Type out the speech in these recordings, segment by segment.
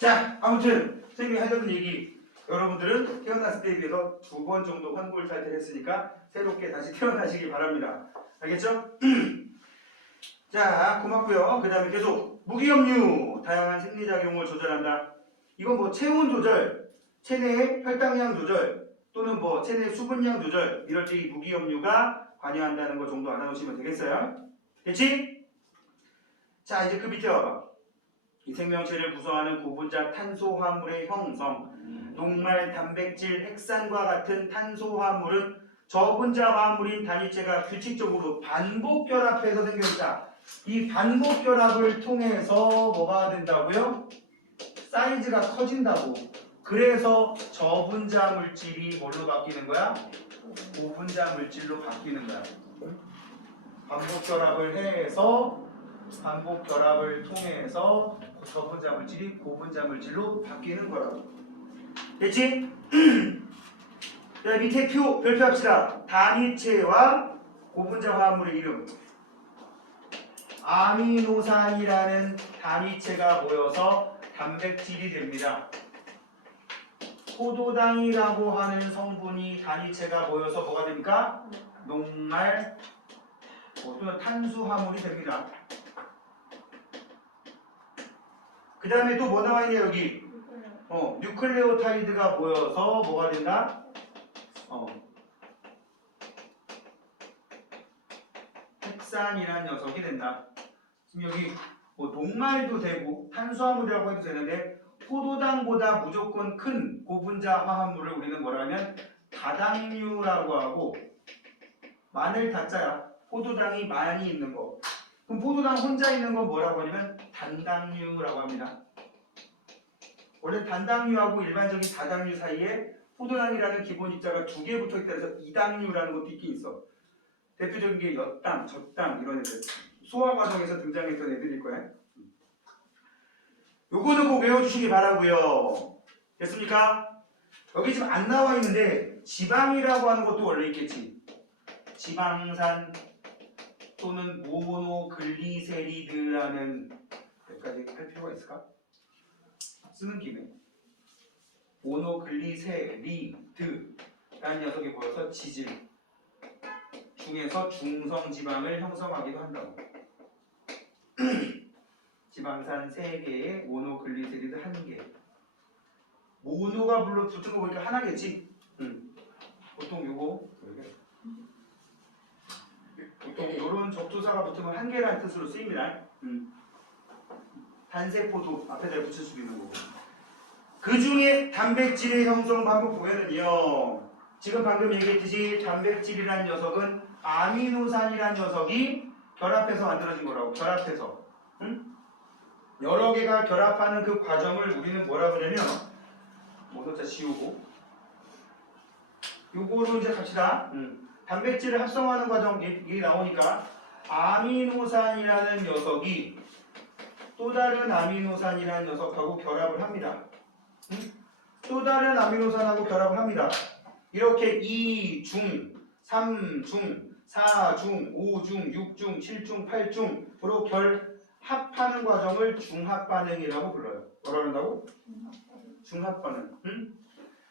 자, 아무튼 선생님이 하려는 얘기, 여러분들은 태어났을 때에 비해서 2번 정도 환골 탈퇴를 했으니까 새롭게 다시 태어나시기 바랍니다. 알겠죠? 자, 고맙고요. 그 다음에 계속 무기압류, 다양한 생리작용을 조절한다. 이건 뭐 체온 조절, 체내의 혈당량 조절, 또는 뭐 체내 수분량 조절, 이럴 때 이 무기압류가 관여한다는 거 정도 알아놓으시면 되겠어요? 됐지? 자, 이제 그 밑에 와봐. 이 생명체를 구성하는 고분자 탄소화물의 형성, 녹말, 단백질, 핵산과 같은 탄소화물은 저분자 화합물인 단위체가 규칙적으로 반복 결합해서 생겨있다. 이 반복 결합을 통해서 뭐가 된다고요? 사이즈가 커진다고. 그래서 저분자 물질이 뭘로 바뀌는 거야? 고분자 물질로 바뀌는 거야. 반복 결합을 해서 반복 결합을 통해서 저분자 물질이 고분자 물질로 바뀌는 거라고. 됐지? 자, 밑에 표 별표합시다. 단위체와 고분자 화합물의 이름. 아미노산이라는 단위체가 모여서 단백질이 됩니다. 포도당이라고 하는 성분이 단위체가 모여서 뭐가 됩니까? 녹말 또는 탄수화물이 됩니다. 그 다음에 또 뭐 나와 있냐 여기? 뉴클레오타이드가 모여서 뭐가 된다? 핵산이라는 녀석이 된다. 지금 여기 뭐 녹말도 되고 탄수화물이라고 해도 되는데 포도당보다 무조건 큰 고분자 화합물을 우리는 뭐라 하면 다당류라고 하고, 마늘 다자야. 포도당이 많이 있는 거. 그럼 포도당 혼자 있는 건 뭐라고 하냐면 단당류라고 합니다. 원래 단당류하고 일반적인 다당류 사이에 포도당이라는 기본 입자가 2개 붙어 있다 해서 이당류라는 것도 있긴 있어. 대표적인 게 엿당, 젖당 이런 애들. 소화 과정에서 등장했던 애들일 거야. 요거는 꼭 외워주시기 바라고요. 됐습니까? 여기 지금 안 나와 있는데 지방이라고 하는 것도 원래 있겠지. 지방산 또는 모노글리세리드라는 여기까지 할 필요가 있을까? 쓰는 김에 모노글리세리드라는 녀석이 모여서 지질 중에서 중성지방을 형성하기도 한다고. 지방산 3개에 모노글리세리드 1개. 모노가 불러 붙은 거 보니까 하나겠지? 보통 요거 보통 요런 접두사가 붙으면 1개라는 뜻으로 쓰입니다. 단세포도 앞에다 붙일 수 있는 거고. 그 중에 단백질의 형성 방법 보면은요, 지금 방금 얘기했듯이 단백질이라는 녀석은 아미노산이라는 녀석이 결합해서 만들어진 거라고. 결합해서. 여러 개가 결합하는 그 과정을 우리는 뭐라 그러냐면, 모노자 지우고 요거로 이제 갑시다. 단백질을 합성하는 과정 얘기 나오니까 아미노산이라는 녀석이 또 다른 아미노산이라는 녀석하고 결합을 합니다. 또 다른 아미노산하고 결합을 합니다. 이렇게 2중, 3중, 4중, 5중, 6중, 7중, 8중으로 결합하는 과정을 중합반응이라고 불러요. 뭐라 그런다고? 중합반응.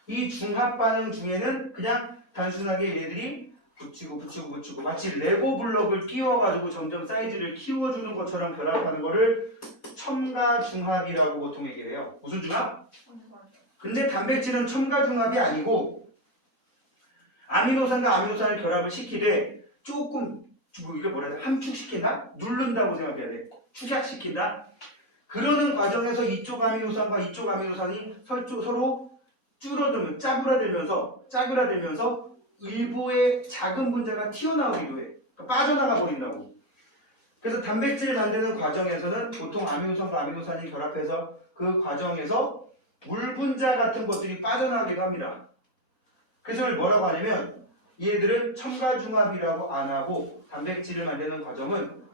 이 중합반응 중에는 그냥 단순하게 얘들이 붙이고 마치 레고 블록을 끼워가지고 점점 사이즈를 키워주는 것처럼 결합하는 거를 첨가중합이라고 보통 얘기를 해요. 무슨 중합? 근데 단백질은 첨가중합이 아니고 아미노산과 아미노산을 결합을 시키되 조금 이게 뭐라 해야 돼? 함축시킨다? 누른다고 생각해야 돼. 축약시킨다? 그러는 과정에서 이쪽 아미노산과 이쪽 아미노산이 서로 줄어들면 짜그라들면서 일부의 작은 분자가 튀어나오기도 해. 그러니까 빠져나가 버린다고. 그래서 단백질을 만드는 과정에서는 보통 아미노산과 아미노산이 결합해서 그 과정에서 물 분자 같은 것들이 빠져나가기도 합니다. 그래서 이걸 뭐라고 하냐면 얘들은 첨가중합이라고 안 하고 단백질을 만드는 과정은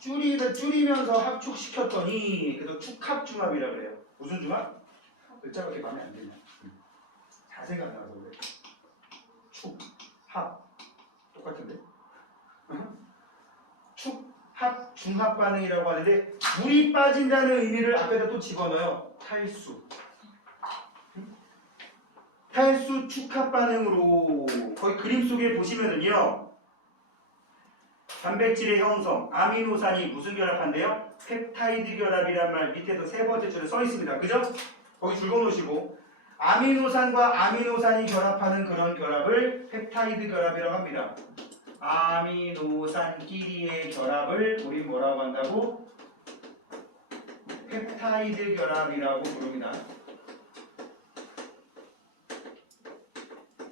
줄이면서 합축시켰더니 그래서 축합중합이라고 그래요. 무슨 중합? 글자가 그렇게 마음에 안 들냐? 자세가 안 나와서 그래. 축, 합 똑같은데? 축, 중합 반응이라고 하는데 물이 빠진다는 의미를 앞에다 또 집어넣어요. 탈수. 탈수 축합 반응으로 거기 그림 속에 보시면은요. 단백질의 형성, 아미노산이 무슨 결합한대요? 펩타이드 결합이란 말 밑에서 세 번째 줄에 써 있습니다. 그죠? 거기 줄거 놓으시고 아미노산과 아미노산이 결합하는 그런 결합을 펩타이드 결합이라고 합니다. 아미노산끼리의 결합을 우리 뭐라고 한다고? 펩타이드 결합이라고 부릅니다.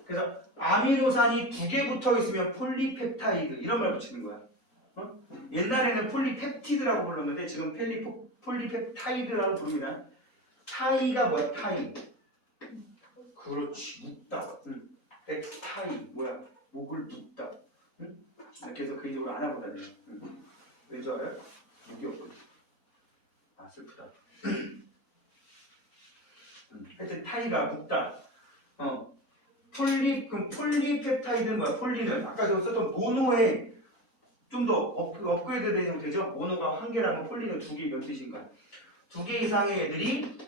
그래서 아미노산이 두 개 붙어 있으면 폴리펩타이드 이런 말 붙이는 거야. 옛날에는 폴리펩티드라고 불렀는데 지금 폴리펩타이드라고 부릅니다. 타이가 뭐야? 타이. 그렇지. 묻다. 펩타이. 뭐야? 목을 묻다. 이렇게 해서 그 이쪽으로 안아보다니요. 왠지 알아요? 목이 없거든. 아 슬프다. 하여튼 타이가 묻다. 그럼 폴리펩타이드는 뭐야? 폴리는 아까 제가 썼던 모노에 좀 더 업그레이드 된 형태죠. 모노가 한 개라면 폴리는 두 개 이런 뜻인가? 두 개 이상의 애들이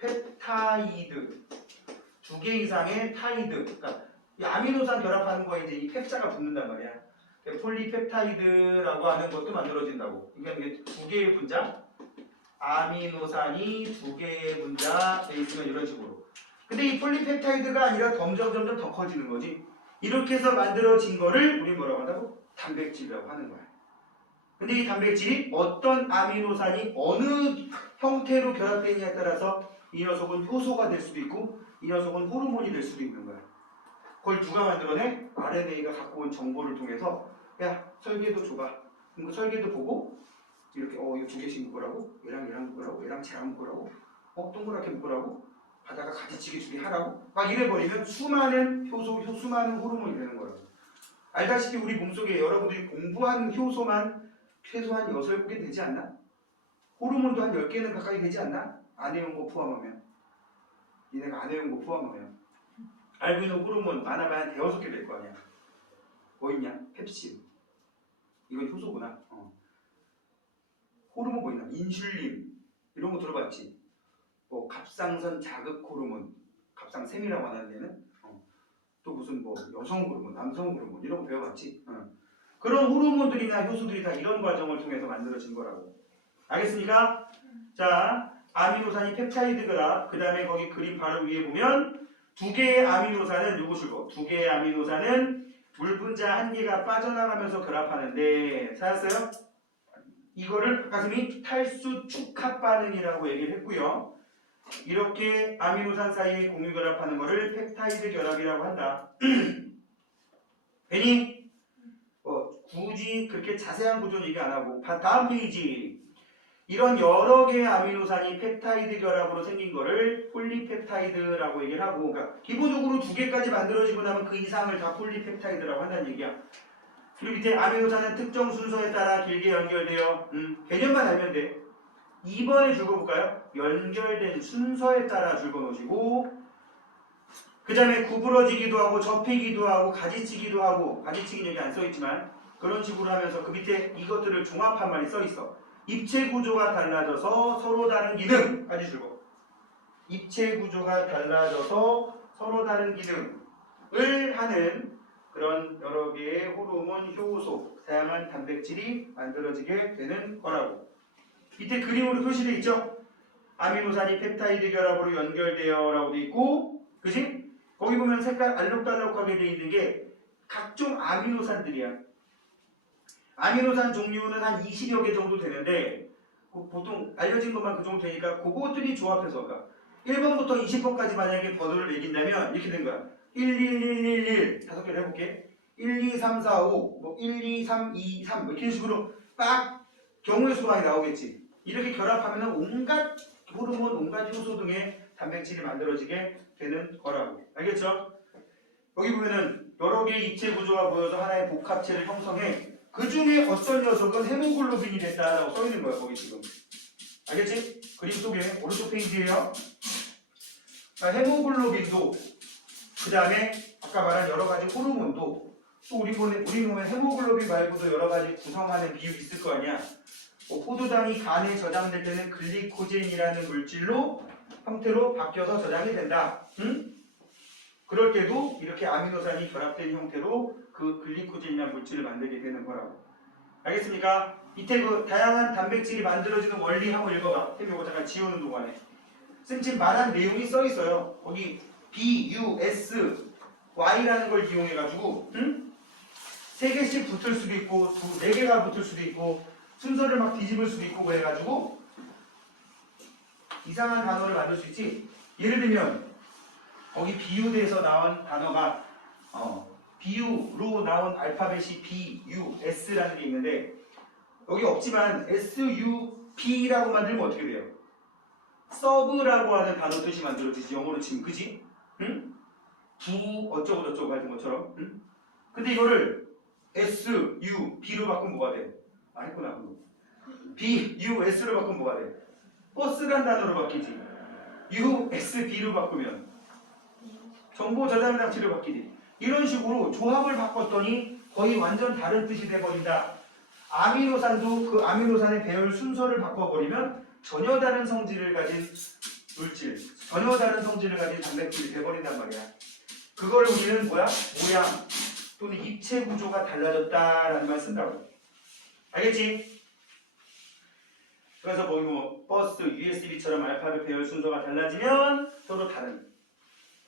펩타이드. 두 개 이상의 타이드. 그러니까 이 아미노산 결합하는 거에 이제 이 펩자가 붙는단 말이야. 폴리펩타이드라고 하는 것도 만들어진다고. 이게 두 개의 분자. 아미노산이 두 개의 분자 돼 있으면 이런 식으로. 근데 이 폴리펩타이드가 아니라 점점 더 커지는 거지. 이렇게 해서 만들어진 거를 우리 뭐라고 한다고? 단백질이라고 하는 거야. 근데 이 단백질이 어떤 아미노산이 어느 형태로 결합되느냐에 따라서 이 녀석은 효소가 될 수도 있고 이 녀석은 호르몬이 될 수도 있는 거야. 그걸 누가 만들어내? RNA가 갖고 온 정보를 통해서 야 설계도 줘봐. 그럼 그 설계도 보고 이렇게 이거 두 개씩 묶으라고? 얘랑 묶으라고? 얘랑 쟤랑 묶으라고? 동그랗게 묶으라고? 바다가 가지치기 주기 하라고? 막 이래버리면 수많은 효소, 수많은 호르몬이 되는 거라고. 알다시피 우리 몸속에 여러분들이 공부한 효소만 최소한 6개 되지 않나? 호르몬도 한 10개는 가까이 되지 않나? 안 해온 거 포함하면. 얘네가 안 해온 거 포함하면. 알고 있는 호르몬 많아봐야 6개 될 거 아니야. 뭐 있냐? 펩신. 이건 효소구나. 호르몬 뭐 있나? 인슐린. 이런 거 들어봤지? 갑상선 자극 호르몬. 갑상샘이라고 하는 데는 또 무슨 뭐 여성 호르몬, 남성 호르몬 이런 거 배워봤지? 그런 호르몬들이나 효소들이 다 이런 과정을 통해서 만들어진 거라고. 알겠습니까? 자, 아미노산이 펩타이드 결합. 그 다음에 거기 그림 바로 위에 보면 두 개의 아미노산은 요것이고 두 개의 아미노산은 물 분자 한 개가 빠져나가면서 결합하는데 찾았어요? 이거를 가슴이 탈수 축합 반응이라고 얘기를 했고요. 이렇게 아미노산 사이에 공유 결합하는 것을 펩타이드 결합이라고 한다. 괜히 굳이 그렇게 자세한 구조는 얘기 안 하고 다음 페이지 이런 여러 개의 아미노산이 펩타이드 결합으로 생긴 거를 폴리펩타이드라고 얘기를 하고 그러니까 기본적으로 두 개까지 만들어지고 나면 그 이상을 다 폴리펩타이드라고 한다는 얘기야. 그리고 밑에 아미노산은 특정 순서에 따라 길게 연결되어 개념만 알면 돼. 2번에 줄거볼까요? 연결된 순서에 따라 줄거놓으시고 그 다음에 구부러지기도 하고 접히기도 하고 가지치기도 하고 가지치기는 여기 안 써있지만 그런 식으로 하면서 그 밑에 이것들을 종합한 말이 써있어. 입체 구조가 달라져서 서로 다른 기능까지 줄거. 입체 구조가 달라져서 서로 다른 기능을 하는 그런 여러 개의 호르몬, 효소, 다양한 단백질이 만들어지게 되는 거라고. 밑에 그림으로 표시되어 있죠? 아미노산이 펩타이드 결합으로 연결되어 라고 되어 있고 그치? 거기 보면 색깔 알록달록하게 되어 있는 게 각종 아미노산들이야. 아미노산 종류는 한 20여 개 정도 되는데 보통 알려진 것만 그 정도 되니까 그것들이 조합해서 그러니까 1번부터 20번까지 만약에 번호를 매긴다면 이렇게 된 거야. 1, 1, 1, 1, 1 다섯 개를 해볼게. 1, 2, 3, 4, 5 뭐 1, 2, 3, 2, 3 뭐 이런 식으로 딱 경우의 수가 많이 나오겠지. 이렇게 결합하면 온갖 호르몬, 온갖 효소 등의 단백질이 만들어지게 되는 거라고. 알겠죠? 여기 보면은 여러 개의 입체 구조가 모여서 하나의 복합체를 형성해 그 중에 어떤 녀석은 헤모글로빈이 됐다라고 써있는 거야. 거기 지금. 알겠지? 그림 속에 오른쪽 페이지에요. 헤모글로빈도 그 다음에 아까 말한 여러 가지 호르몬도 또 우리 몸에 헤모글로빈 말고도 여러 가지 구성하는 비율이 있을 거 아니야. 포도당이 간에 저장될 때는 글리코젠이라는 물질로 형태로 바뀌어서 저장이 된다. 응? 그럴 때도 이렇게 아미노산이 결합된 형태로 그 글리코젠이라는 물질을 만들게 되는 거라고. 알겠습니까? 밑에 그 다양한 단백질이 만들어지는 원리 한번 읽어봐. 쌤이 이거 잠깐 지우는 동안에. 쌤 지금 말한 내용이 써 있어요. 거기 B, U, S, Y라는 걸 이용해가지고, 응? 3개씩 붙을 수도 있고, 4개가 붙을 수도 있고, 순서를 막 뒤집을 수도 있고, 그래가지고, 이상한 단어를 만들 수 있지. 예를 들면, 거기 비유대에서 나온 단어가, 비유로 나온 알파벳이 B, U, S라는 게 있는데, 여기 없지만, S, U, B라고 만들면 어떻게 돼요? 서브라고 하는 단어 뜻이 만들어지지. 영어로 치면, 그지? 응? 부 어쩌고 저쩌고 같은 것처럼. 응? 근데 이거를 S, U, B로 바꾸면 뭐가 돼? 아 했구나. B, U, S로 바꾸면 뭐가 돼? 버스란 단어로 바뀌지. U, S, B로 바꾸면 정보 저장 장치로 바뀌지. 이런 식으로 조합을 바꿨더니 거의 완전 다른 뜻이 돼버린다. 아미노산도 그 아미노산의 배열 순서를 바꿔버리면 전혀 다른 성질을 가진 물질, 전혀 다른 성질을 가진 단백질이 돼버린단 말이야. 그걸 우리는 뭐야? 모양 또는 입체 구조가 달라졌다라는 말 쓴다고. 알겠지? 그래서 거기 뭐 버스, USB처럼 알파벳 배열 순서가 달라지면 서로 다른.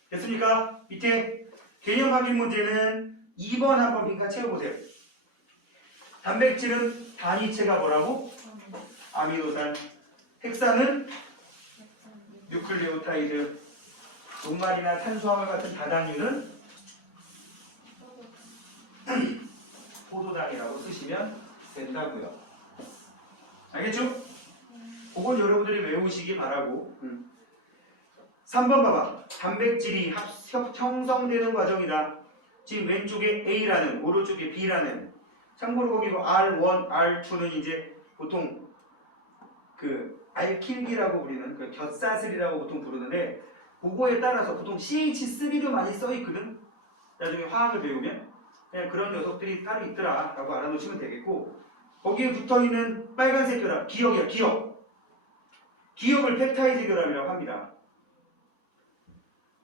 됐습니까? 밑에 개념 확인 문제는 2번 한번 빈칸 채워보세요. 단백질은 단위체가 뭐라고? 아미노산. 핵산은 뉴클레오타이드. 녹말이나 탄수화물 같은 다당류는 포도당이라고 쓰시면 된다고요. 알겠죠? 그건 여러분들이 외우시기 바라고. 3번 봐봐. 단백질이 형성되는 과정이다. 지금 왼쪽에 A라는, 오른쪽에 B라는. 참고로 거기 R1, R2는 이제 보통 그 알킬기라고 부르는 그 곁사슬이라고 보통 부르는데 그거에 따라서 보통 CH3도 많이 써 있거든. 나중에 화학을 배우면 그냥 그런 녀석들이 따로 있더라 라고 알아놓으시면 되겠고, 거기에 붙어있는 빨간색 결합, 기억이야. 기억을 펩타이드 결합이라고 합니다.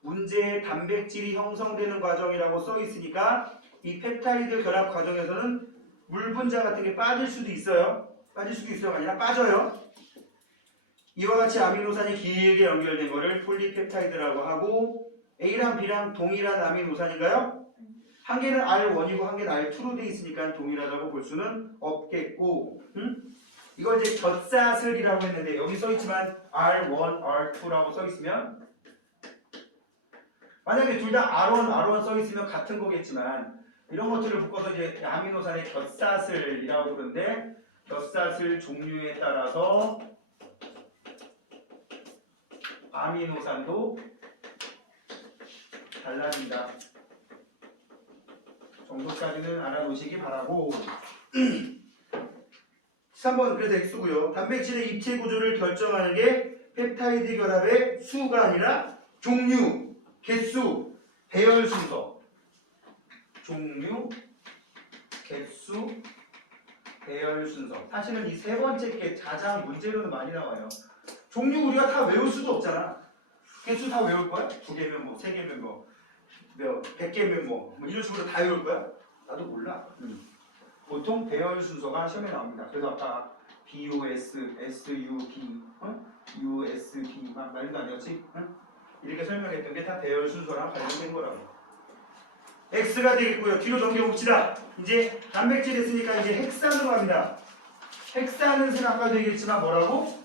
문제에 단백질이 형성되는 과정이라고 써 있으니까 이 펩타이드 결합 과정에서는 물 분자 같은 게 빠질 수도 있어요. 빠질 수도 있어요가 아니라 빠져요. 이와 같이 아미노산이 길게 연결된 거를 폴리펩타이드라고 하고, A랑 B랑 동일한 아미노산인가요? 한 개는 R1이고 한 개는 R2로 되어 있으니까 동일하다고 볼 수는 없겠고, 이걸 이제 젖사슬이라고 했는데 여기 써 있지만 R1, R2라고 써 있으면 만약에 둘 다 R1 써 있으면 같은 거겠지만 이런 것들을 묶어서 이제 아미노산의 젖사슬이라고 부르는데, 젖사슬 종류에 따라서 아미노산도 달라진다 정도까지는 알아놓으시기 바라고. 3번 그래서 X고요. 단백질의 입체 구조를 결정하는 게 펩타이드 결합의 수가 아니라 종류, 개수, 배열 순서. 종류, 개수, 배열 순서. 사실은 이 세 번째 게 가장 문제로는 많이 나와요. 종류 우리가 다 외울 수도 없잖아. 개수 다 외울 거야? 2개면 뭐, 3개면 뭐, 100개면 뭐 이런 식으로 다 외울 거야? 나도 몰라. 보통 배열 순서가 시험에 나옵니다. 그래서 아까 BUS, SUB, USB 막 말도 아니었지? 이렇게 설명했던 게 다 배열 순서랑 관련된 거라고. X가 되겠고요. 뒤로 넘겨봅시다. 이제 단백질 됐으니까 이제 핵산으로 갑니다. 핵산은 아까 되겠지만 뭐라고?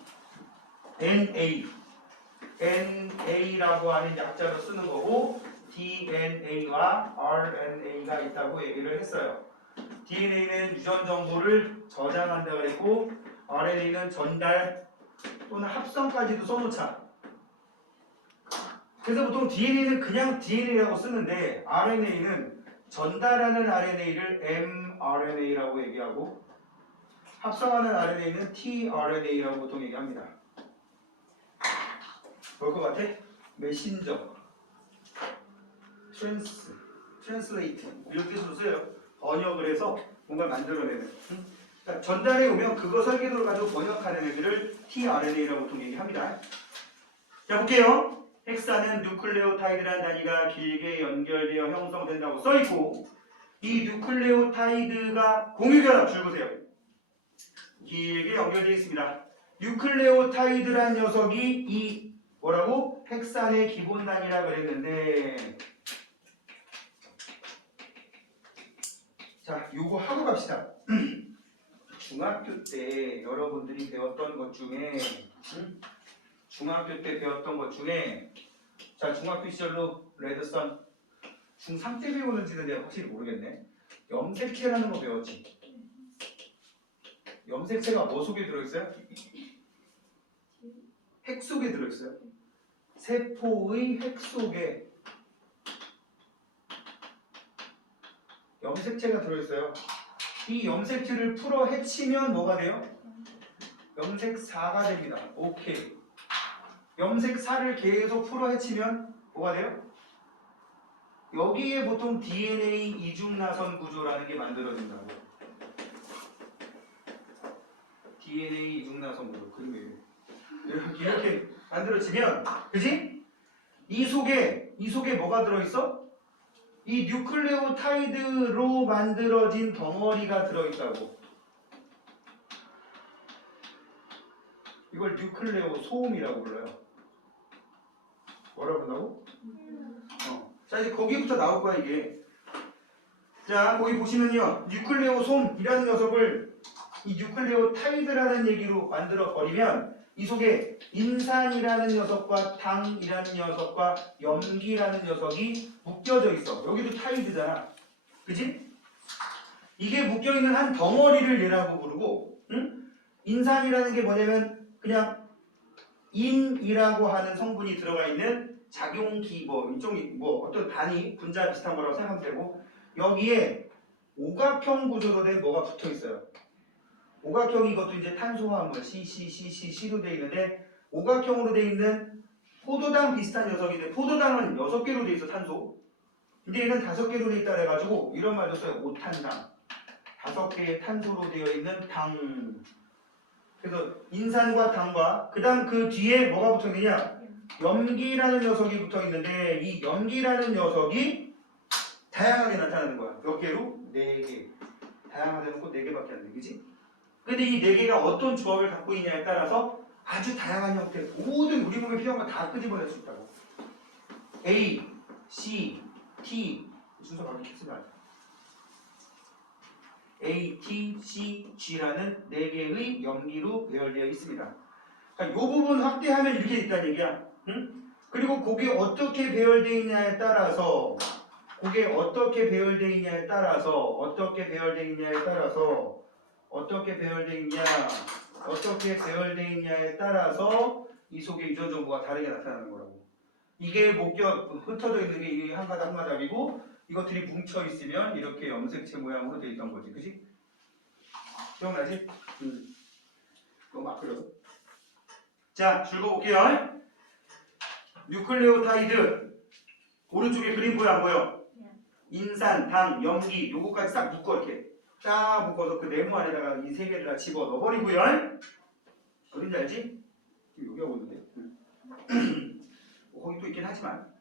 NA라고 하는 약자로 쓰는 거고, DNA와 RNA가 있다고 얘기를 했어요. DNA는 유전 정보를 저장한다고 그랬고, RNA는 전달 또는 합성까지도 써놓자. 그래서 보통 DNA는 그냥 DNA라고 쓰는데 RNA는 전달하는 RNA를 mRNA라고 얘기하고 합성하는 RNA는 tRNA라고 보통 얘기합니다. 볼 것 같아? 메신저, 트랜스, translate 이렇게 써요. 번역을 해서 뭔가 만들어내는. 그러니까 전달해 오면 그거 설계도를 가지고 번역하는 애들을 tRNA라고 보통 얘기합니다. 자 볼게요. 헥사는 누클레오타이드라는 단위가 길게 연결되어 형성된다고 써있고 이 누클레오타이드가 공유결합 줄 보세요. 길게 연결되어 있습니다. 뉴클레오타이드란 녀석이 이 뭐라고? 헥산의 기본 단위라 그랬는데 자 요거 하고 갑시다. 중학교 때 여러분들이 배웠던 것 중에 중학교 때 배웠던 것 중에 자 중학교 시절로 레드선 중3 때 배우는지는 내가 확실히 모르겠네. 염색체라는 거 배웠지. 염색체가 뭐 속에 들어있어요? 핵 속에 들어있어요. 세포의 핵 속에 염색체가 들어있어요. 이 염색체를 풀어 헤치면 뭐가 돼요? 염색사가 됩니다. 오케이. 염색사를 계속 풀어 헤치면 뭐가 돼요? 여기에 보통 DNA 이중나선 구조라는 게 만들어진다고. DNA 이중나선 구조. 그림이에요. 이렇게 만들어지면, 그지? 이 속에 뭐가 들어있어? 이 뉴클레오타이드로 만들어진 덩어리가 들어있다고. 이걸 뉴클레오소음이라고 불러요. 뭐라고 부른다고? 자 이제 거기부터 나올 거야 이게. 자 거기 보시면요. 뉴클레오솜이라는 녀석을 이 뉴클레오타이드라는 얘기로 만들어 버리면 이 속에 인산이라는 녀석과 당이라는 녀석과 염기라는 녀석이 묶여져 있어. 여기도 타이드잖아. 그치? 이게 묶여있는 한 덩어리를 얘라고 부르고 응? 인산이라는 게 뭐냐면 그냥 인이라고 하는 성분이 들어가 있는 작용기 이쪽이 어떤 단위 분자 비슷한 거라고 생각하면 되고 여기에 오각형 구조로 된 뭐가 붙어 있어요. 오각형 이것도 이제 탄소화합물 C로 되어 있는데 오각형으로 되어 있는 포도당 비슷한 녀석인데 포도당은 6개로 되어 있어 탄소. 근데 얘는 5개로 되어 있다 해가지고 이런 말도 써요. 오탄당. 5개의 탄소로 되어 있는 당. 그래서 인산과 당과 그 다음 그 뒤에 뭐가 붙어 있느냐? 염기라는 녀석이 붙어 있는데 이 염기라는 녀석이 다양하게 나타나는 거야. 몇 개로? 4개. 다양하게 놓고 4개밖에 안 돼. 그지? 근데 이 4개가 어떤 조합을 갖고 있냐에 따라서 아주 다양한 형태, 모든 우리 몸에 필요한 거 다 끄집어낼 수 있다고. A, C, T 순서 바뀌겠습니다. A, T, C, G라는 4개의 염기로 배열되어 있습니다. 그러니까 이 부분 확대하면 이렇게 있다는 얘기야. 응? 그리고 그게 어떻게 배열되어 있냐에 따라서 어떻게 배열되어 있냐에 따라서 이 속에 유전 정보가 다르게 나타나는 거라고. 이게 흩어져 있는 게 이 한 가닥 한 가닥이고 이것들이 뭉쳐 있으면 이렇게 염색체 모양으로 되어 있던 거지, 그지? 기억나지? 너무 막 그려서. 자, 줄거볼게요. 뉴클레오타이드 오른쪽에 그림 보여 안 보여? 인산, 당, 염기 요거까지 싹 묶어 이렇게 딱 묶어서 그 네모 안에다가 이 3개를 다 집어 넣어버리고요. 어딘지 알지? 여기 하고 있는데 거기 또 있긴 하지만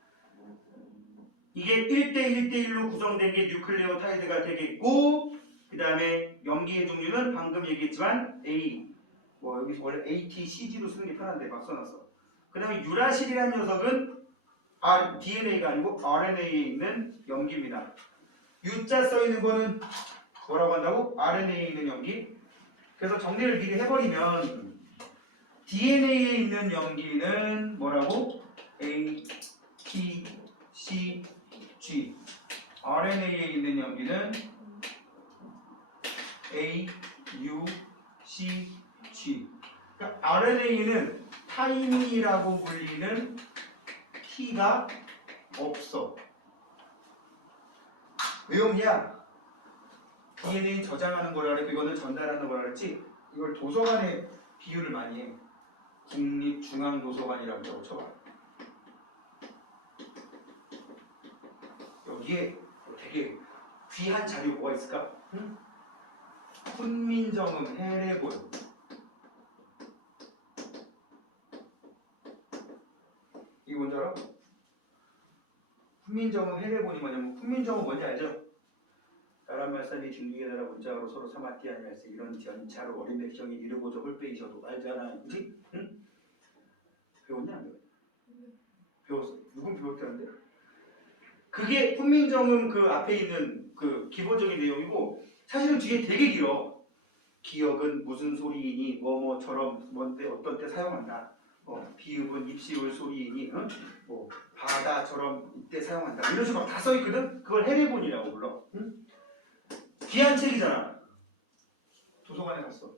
이게 1대1대1로 구성된 게 뉴클레오타이드가 되겠고 그 다음에 염기의 종류는 방금 얘기했지만 A 여기 원래 ATCG로 쓰는 게 편한데 막 써놨어. 그 다음에 유라실이라는 녀석은 DNA가 아니고 RNA에 있는 염기입니다. U자 써있는 거는 뭐라고 한다고? RNA에 있는 염기. 그래서 정리를 미리 해버리면 DNA에 있는 염기는 뭐라고? A, T, C, G. RNA에 있는 염기는 A, U, C, G. 그러니까 RNA에는 타이밍이라고 불리는 T가 없어. 왜 없냐? DNA 저장하는 거라 그랬고 이거는 전달하는 거라 그랬지. 이걸 도서관에 비유를 많이 해. 국립중앙도서관이라고 쳐봐. 여기에 되게 귀한 자료 뭐가 있을까? 응? 훈민정음 해례본. 이거 뭔지 알아? 훈민정음 해례본이 뭐냐면 훈민정음 뭔지 알죠? 나란 말씀이 딩기게 나라 문자로 서로 사마띠 아니할세 이런 전차로 어린 백성이 이르고저 홀빼이셔도 알잖아. 그치? 응? 배웠냐 안 배웠냐? 배웠어? 누군 배웠다는데? 그게 훈민정음 그 앞에 있는 그 기본적인 내용이고 사실은 뒤에 되게 길어. 기역은 무슨 소리이니 뭐뭐처럼 뭔때 어떤 때 사용한다. 비읍은 입시울 소리이니 뭐 바다처럼 이때 사용한다. 이런 식으로 막 다 써있거든. 그걸 해례본이라고 불러. 응? 귀한 책이잖아. 도서관에 갔어.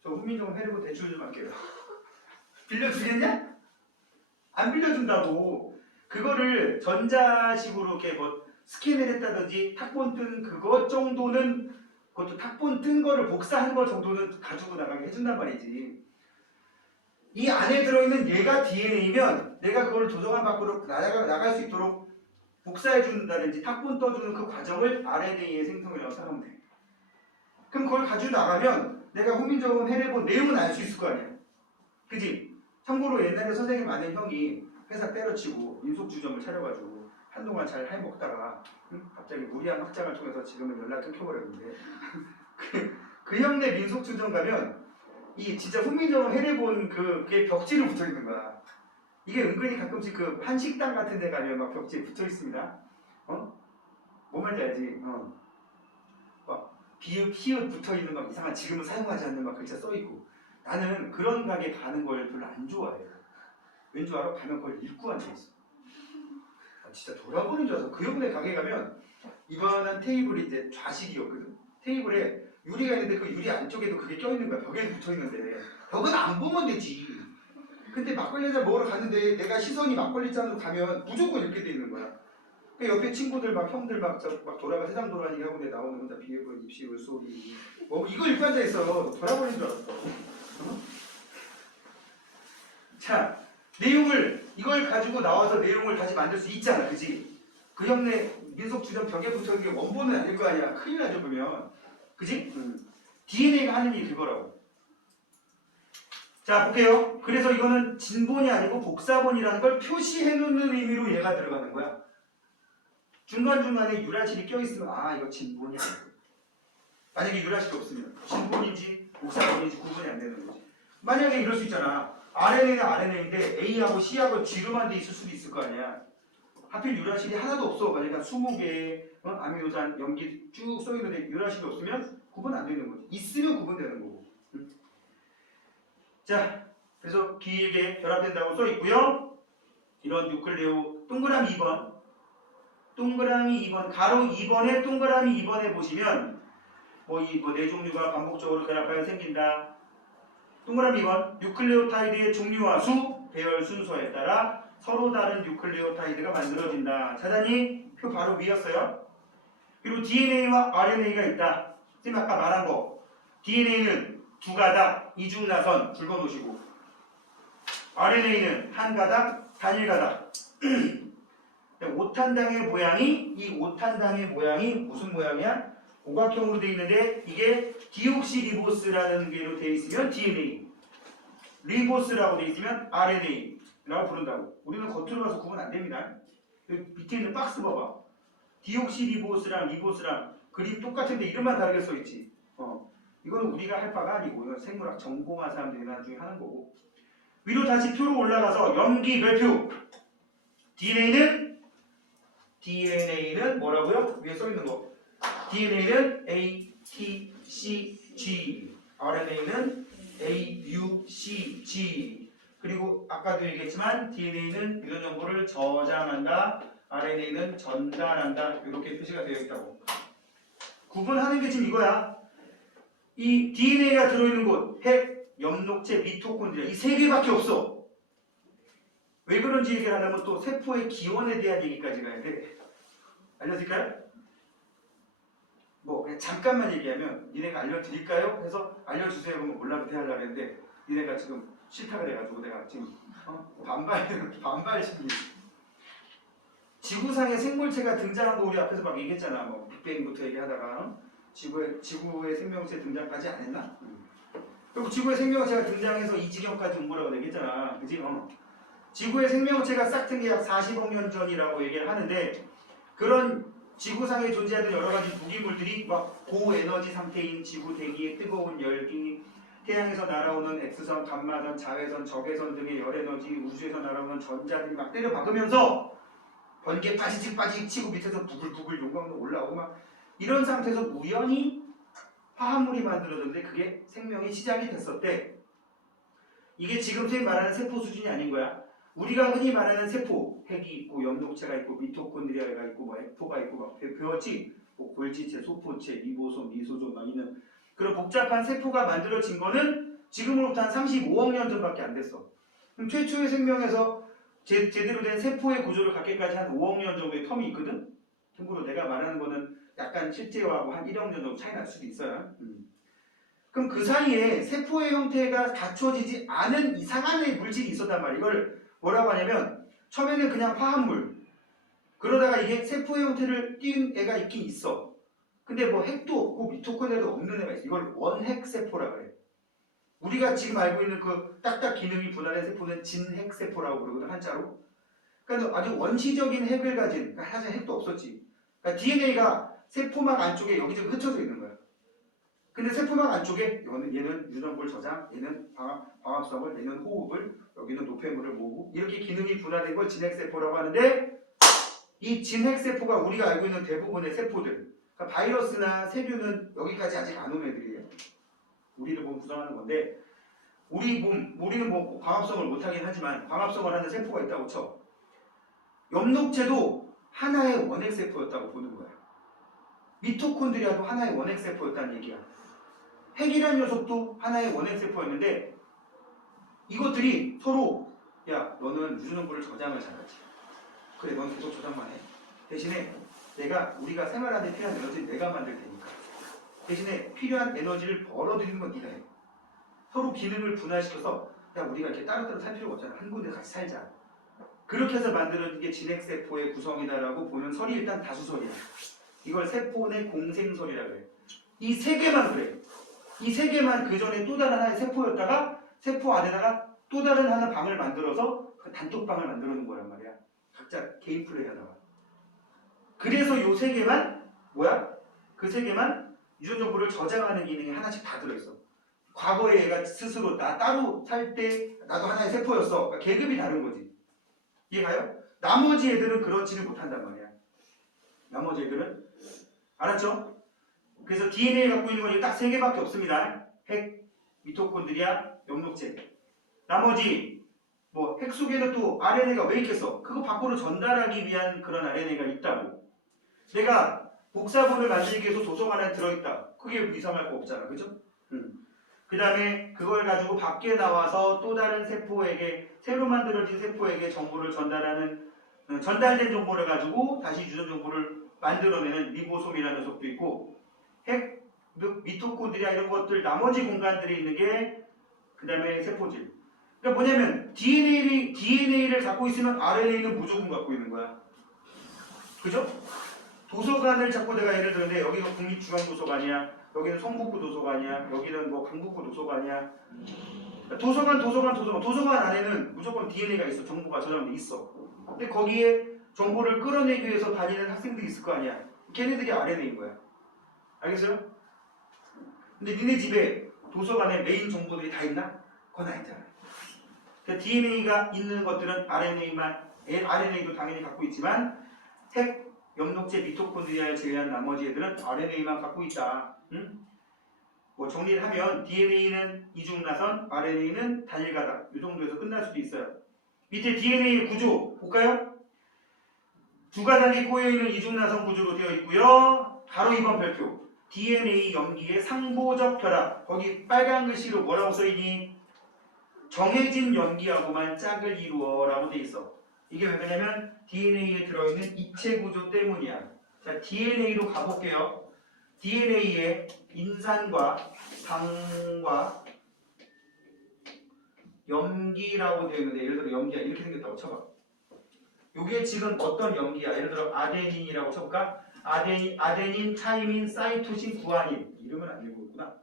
저 훈민정음 해례본 대출 좀 할게요. 빌려주겠냐? 안 빌려준다고. 그거를 전자식으로 이렇게 뭐 스캔을 했다든지 탁본 뜬 그것 정도는 그것도 탁본 뜬 거를 복사한 거 정도는 가지고 나가게 해준단 말이지. 이 안에 들어있는 얘가 DNA면 내가 그걸 도서관 밖으로 나갈 수 있도록 복사해 준다든지 탁본 떠주는 그 과정을 RNA의 생성이라고 생각하면 돼. 그럼 그걸 가지고 나가면 내가 훈민정음 해례본 내용은 알 수 있을 거 아니야. 그지? 참고로 옛날에 선생님 아는 형이 회사 때려치고 민속주점을 차려가지고 한동안 잘 해먹다가 갑자기 무리한 확장을 통해서 지금은 연락 끊겨버렸는데 그 형네 민속주점 가면 이 진짜 훈민정음 해례본 그게 벽지로 붙어있는 거야. 이게 은근히 가끔씩 그 한식당 같은 데 가면 막 벽지에 붙어 있습니다. 뭐 말인지 알지? 막 비읍, 히읗 붙어 있는 막 이상한 지금은 사용하지 않는 막 글자 써 있고. 나는 그런 가게 가는 걸 별로 안 좋아해. 왠지 알아? 가면 그걸 읽고 앉아있어. 진짜 돌아보는 줄 알아서 그 형네 가게 가면 이번한 테이블이 이제 좌식이었거든. 테이블에 유리가 있는데 그 유리 안쪽에도 그게 껴있는 거야. 벽에도 붙어있는데 벽은 안 보면 되지. 근데 막걸리 한잔 먹으러 갔는데 내가 시선이 막걸리 잔으로 가면 무조건 이렇게 돼 있는 거야. 그 옆에 친구들 막 형들 막 돌아가 세상 돌아다니기 하고 내 나오는 혼자 비읍은 입시울 소리 뭐 이거 읽고 앉아있어. 돌아버린 줄 알았어. 자, 내용을 이걸 가지고 나와서 내용을 다시 만들 수 있잖아. 그지? 그 형네 민속주점 벽에 붙어있는 게 원본은 아닐 거 아니야. 큰일 나죠 보면. 그지? DNA가 하는 일이 그거라고. 자, 볼게요. 그래서 이거는 진본이 아니고 복사본이라는 걸 표시해놓는 의미로 얘가 들어가는 거야. 중간중간에 유라실이 껴있으면 아 이거 진본이 아니고. 만약에 유라실이 없으면 진본인지 복사본인지 구분이 안 되는 거지. 만약에 이럴 수 있잖아. RNA는 RNA인데 A하고 C하고 G로만 돼 있을 수도 있을 거 아니야. 하필 유라실이 하나도 없어. 그러니까 20개의 아미노산 염기 쭉 써있는데 유라실이 없으면 구분 안 되는 거지. 있으면 구분되는 거고. 자, 그래서 길게 결합된다고 써있고요. 이런 뉴클레오 동그라미 2번 동그라미 2번 가로 2번에 동그라미 2번에 보시면 뭐 이 네 종류가 반복적으로 결합하여 생긴다. 동그라미 2번 뉴클레오타이드의 종류와 수, 배열 순서에 따라 서로 다른 뉴클레오타이드가 만들어진다. 찾았니? 표 바로 위였어요. 그리고 DNA와 RNA가 있다. 선생님 아까 말한 거 DNA는 두 가닥, 이중나선 굵어놓으시고 RNA는 한 가닥, 단일 가닥. 오탄당의 모양이 이 오탄당의 모양이 무슨 모양이야? 오각형으로 되어 있는데 이게 디옥시리보스라는 게로 되어 있으면 DNA, 리보스라고 되어 있으면 RNA라고 부른다고. 우리는 겉으로 봐서 구분 안 됩니다. 밑에 있는 박스 봐봐. 디옥시리보스랑 리보스랑 그림 똑같은데 이름만 다르게 써 있지. 이거는 우리가 할 바가 아니고 이건 생물학 전공한 사람들이 나중에 하는 거고. 위로 다시 표로 올라가서 염기 별표. DNA는 뭐라고요? 위에 써 있는 거. DNA는 A, T, C, G. RNA는 A, U, C, G. 그리고 아까도 얘기했지만 DNA는 이런 정보를 저장한다. RNA는 전달한다. 이렇게 표시가 되어 있다고. 구분하는 게 지금 이거야. 이 DNA가 들어있는 곳, 핵, 엽록체, 미토콘드리아 이 세 개밖에 없어. 왜 그런지 얘기를 하려면 또 세포의 기원에 대한 얘기까지 가야 돼. 알려드릴까요? 뭐 그냥 잠깐만 얘기하면 니네가 알려드릴까요? 해서 알려주세요 그러면 몰라도 대하려고 했는데 니네가 지금 싫다고 해가지고 내가 지금 반발 심리. 지구상의 생물체가 등장한 거 우리 앞에서 막 얘기했잖아. 뭐 빅뱅부터 얘기하다가 지구의 생명체 등장까지 안 했나? 그리고 지구의 생명체가 등장해서 이 지경까지 온 거라고 얘기했잖아. 그지? 지구의 생명체가 싹튼 게 약 40억 년 전이라고 얘기를 하는데 그런 지구상에 존재하는 여러 가지 무기물들이 막 고에너지 상태인 지구 대기의 뜨거운 열기, 태양에서 날아오는 X선, 감마선, 자외선, 적외선 등의 열에너지, 우주에서 날아오는 전자들이 막 때려 박으면서 번개 빠지직 치고 밑에서 부글부글 용광로 올라오고 막 이런 상태에서 우연히 화합물이 만들어졌는데 그게 생명의 시작이 됐었대. 이게 지금 선생님 말하는 세포 수준이 아닌 거야. 우리가 흔히 말하는 세포, 핵이 있고 염록체가 있고 미토콘드리아가 있고 뭐 액토가 있고 막 배웠지? 뭐 골지체, 소포체, 리보솜, 리소솜 막 있는 그런 복잡한 세포가 만들어진 거는 지금으로부터 한 35억 년 전밖에 안 됐어. 그럼 최초의 생명에서 제대로 된 세포의 구조를 갖기까지 한 5억 년 정도의 텀이 있거든? 참고로 내가 말하는 거는 약간 실제하고 한 1억 년 정도 차이 날 수도 있어요. 그럼 그 사이에 세포의 형태가 갖춰지지 않은 이상한 물질이 있었단 말이야. 이걸 뭐라고 하냐면 처음에는 그냥 화합물. 그러다가 이게 세포의 형태를 띈 애가 있긴 있어. 근데 뭐 핵도 없고 미토콘드리아도 없는 애가 있어. 이걸 원핵세포라 그래. 우리가 지금 알고 있는 그 딱딱 기능이 분할된 세포는 진핵세포라고 그러거든, 한자로. 그러니까 아주 원시적인 핵을 가진, 그러니까 사실 핵도 없었지. 그러니까 DNA가 세포막 안쪽에 여기저기 흩어져 있는 거야. 근데 세포막 안쪽에 얘는 유전골 저장, 얘는 광합성을, 얘는 호흡을, 여기는 노폐물을 모으고 이렇게 기능이 분할된 걸 진핵세포라고 하는데 이 진핵세포가 우리가 알고 있는 대부분의 세포들, 그러니까 바이러스나 세균은 여기까지 아직 안 온 애들이에요. 우리를 몸 구성하는 건데 우리는 뭐 광합성을 못하긴 하지만 광합성을 하는 세포가 있다고 쳐. 엽록체도 하나의 원핵세포였다고 보는 거야. 미토콘드리아도 하나의 원핵세포였다는 얘기야. 핵이라는 녀석도 하나의 원핵세포였는데 이것들이 서로 야 너는 유전물을 저장을 잘하지. 그래 넌 계속 저장만 해. 대신에 우리가 생활하는 데 필요한 에너지를 내가 만들 테니까. 대신에 필요한 에너지를 벌어들이는 건 네가 해. 서로 기능을 분할시켜서 야 우리가 이렇게 따로따로 살 필요가 없잖아. 한 군데 같이 살자. 그렇게 해서 만들어진 게 진핵세포의 구성이다라고 보는 설이 일단 다수설이야. 이걸 세포 내 공생설이라 그래. 이 세 개만 그래. 이 세 개만 그 전에 또 다른 하나의 세포였다가 세포 안에다가 또 다른 하나 방을 만들어서 그 단톡방을 만들어 놓은 거란 말이야. 각자 개인 플레이 하다가. 그래서 요 세 개만 뭐야? 그 세 개만 유전정보를 저장하는 기능이 하나씩 다 들어있어. 과거에 얘가 스스로 나 따로 살 때 나도 하나의 세포였어. 그러니까 계급이 다른 거지. 이해가요? 나머지 애들은 그렇지를 못한단 말이야. 나머지 애들은 알았죠? 그래서 DNA 갖고 있는 건 딱 세 개밖에 없습니다. 핵, 미토콘드리아, 엽록체. 나머지 뭐 핵 속에는 또 RNA가 왜 있겠어? 그거 밖으로 전달하기 위한 그런 RNA가 있다고. 내가 복사본을 만들기 위해서 도서관 안에 들어있다. 그게 이상할 거 없잖아. 그죠? 그 다음에 그걸 가지고 밖에 나와서 또 다른 세포에게 새로 만들어진 세포에게 정보를 전달하는 전달된 정보를 가지고 다시 유전 정보를 만들어내는 리보솜이라는 녀석도 있고 핵, 미토콘드리아 이런 것들 나머지 공간들이 있는 게 그 다음에 세포질. 그러니까 뭐냐면 DNA를 갖고 있으면 RNA는 무조건 갖고 있는 거야. 그죠? 도서관을 자꾸 내가 예를 들는데 여기는 국립중앙도서관이야. 여기는 성북구 도서관이야. 여기는 뭐 강북구 도서관이야. 도서관 안에는 무조건 DNA가 있어. 정보가 저장돼 있어. 근데 거기에 정보를 끌어내기 위해서 다니는 학생들이 있을 거 아니야. 걔네들이 RNA인 거야. 알겠어요? 근데 니네 집에 도서관에 메인 정보들이 다 있나? 그건 아니잖아. 그러니까 DNA가 있는 것들은 RNA도 당연히 갖고 있지만 핵, 엽록체, 미토콘드리아를 제외한 나머지 애들은 RNA만 갖고 있다. 응? 뭐 정리를 하면 DNA는 이중나선, RNA는 단일가닥. 이 정도에서 끝날 수도 있어요. 밑에 DNA 구조 볼까요? 두 가닥이 꼬여있는 이중나선 구조로 되어 있고요. 바로 이번 별표. DNA 염기의 상보적 결합. 거기 빨간 글씨로 뭐라고 써있니? 정해진 염기하고만 짝을 이루어 라고 돼 있어. 이게 왜 그러냐면 DNA에 들어있는 입체 구조 때문이야. 자, DNA로 가볼게요. DNA에 인산과 당과 염기라고 되어 있는데 예를 들어 염기가 이렇게 생겼다고 쳐봐. 요게 지금 어떤 염기야? 예를 들어 아데닌이라고 쳐볼까? 아데닌, 타이민, 사이토신, 구아닌. 이름은 안 읽고 있구나.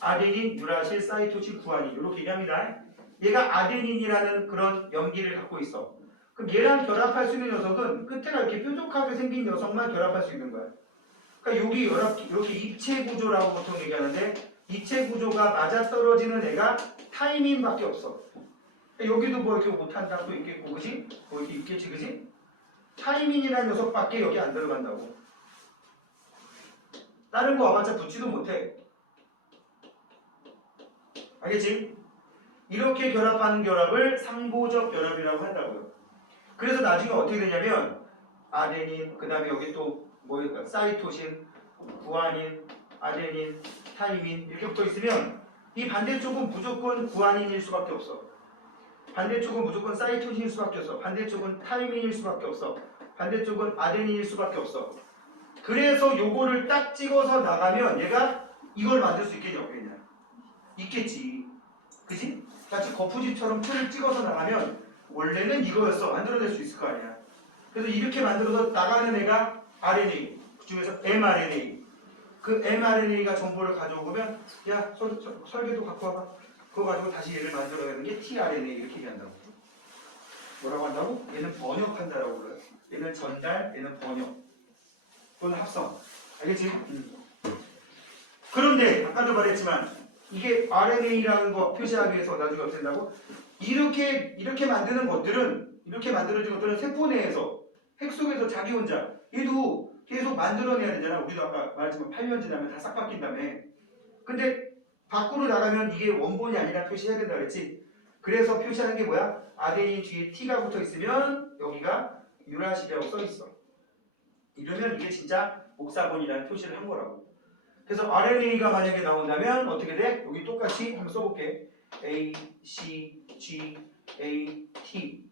아데닌, 유라실, 사이토신, 구아닌. 이렇게 얘기합니다. 얘가 아데닌이라는 그런 염기를 갖고 있어. 그럼 얘랑 결합할 수 있는 녀석은 끝에가 이렇게 뾰족하게 생긴 녀석만 결합할 수 있는 거야. 그러니까 여기 이렇게 입체 구조라고 보통 얘기하는데 입체 구조가 맞아떨어지는 애가 타이민밖에 없어. 그러니까 여기도 뭐 이렇게 못한다 또 있겠고, 그지? 뭐 이렇게 있겠지, 그지? 타이민이라는 녀석밖에 여기 안 들어간다고. 다른 거 와봤자 붙지도 못해. 알겠지? 이렇게 결합하는 결합을 상보적 결합이라고 한다고요. 그래서 나중에 어떻게 되냐면 아데닌, 그 다음에 여기 또 뭐일까? 사이토신, 구아닌, 아데닌, 타이민 이렇게 붙어 있으면 이 반대쪽은 무조건 구아닌일 수밖에 없어. 반대쪽은 무조건 사이토신일 수밖에 없어. 반대쪽은 타이민일 수밖에 없어. 반대쪽은 아데닌일 수밖에 없어. 그래서 요거를 딱 찍어서 나가면 얘가 이걸 만들 수 있겠냐 없겠냐? 있겠지. 그지? 같이 거푸집처럼 틀을 찍어서 나가면 원래는 이거였어. 만들어낼 수 있을 거 아니야. 그래서 이렇게 만들어서 나가는 애가 RNA, 그 중에서 mRNA. 그 mRNA가 정보를 가져오면 야 설계도 갖고 와봐. 그거 가지고 다시 얘를 만들어내는 게 tRNA 이렇게 얘기한다고. 뭐라고 한다고? 얘는 번역한다라고 불러요. 얘는 전달, 얘는 번역. 또는 합성. 알겠지? 그런데 아까도 말했지만 이게 RNA라는 거 표시하기 위해서 나중에 어떻게 된다고? 이렇게 만드는 것들은 이렇게 만들어진 것들은 세포 내에서 핵 속에서 자기 혼자 얘도 계속 만들어내야 되잖아. 우리도 아까 말했지만 8년 지나면 다 싹 바뀐다며. 근데 밖으로 나가면 이게 원본이 아니라 표시해야 된다 그랬지. 그래서 표시하는 게 뭐야? 아데닌 뒤에 T가 붙어 있으면 여기가 유라실이라고 써 있어. 이러면 이게 진짜 복사본이라는 표시를 한 거라고. 그래서 RNA가 만약에 나온다면 어떻게 돼? 여기 똑같이 한번 써볼게. A, C, G, A, T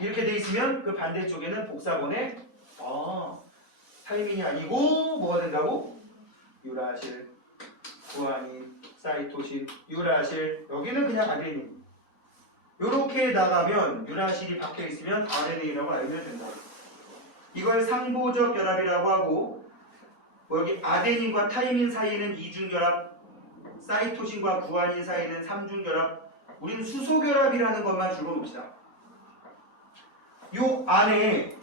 이렇게 돼 있으면 그 반대쪽에는 복사본에 타이민이 아니고 뭐가 된다고? 유라실, 구아닌, 사이토신, 유라실 여기는 그냥 아데닌. 이렇게 나가면 유라실이 박혀 있으면 RNA라고 알면 된다고. 이걸 상보적 결합이라고 하고 여기 아데닌과 타이민 사이에는 이중결합, 사이토신과 구아닌 사이에는 삼중결합. 우리는 수소결합이라는 것만 적어놓읍시다. 요 안에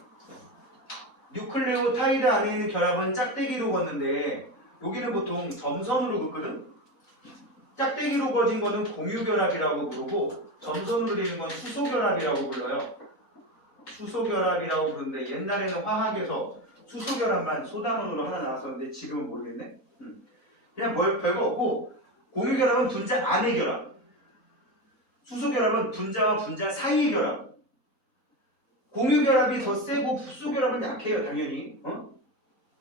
뉴클레오타이드 안에 있는 결합은 짝대기로 걷는데 여기는 보통 점선으로 긋거든. 짝대기로 거진 거는 공유결합이라고 부르고 점선으로 되는 건 수소결합이라고 불러요. 수소결합이라고 부르는데 옛날에는 화학에서 수소결합만 소단원으로 하나 나왔었는데 지금은 모르겠네. 그냥 별거 없고 공유결합은 분자 안의 결합, 수소결합은 분자와 분자 사이의 결합. 공유결합이 더 세고 수소결합은 약해요 당연히.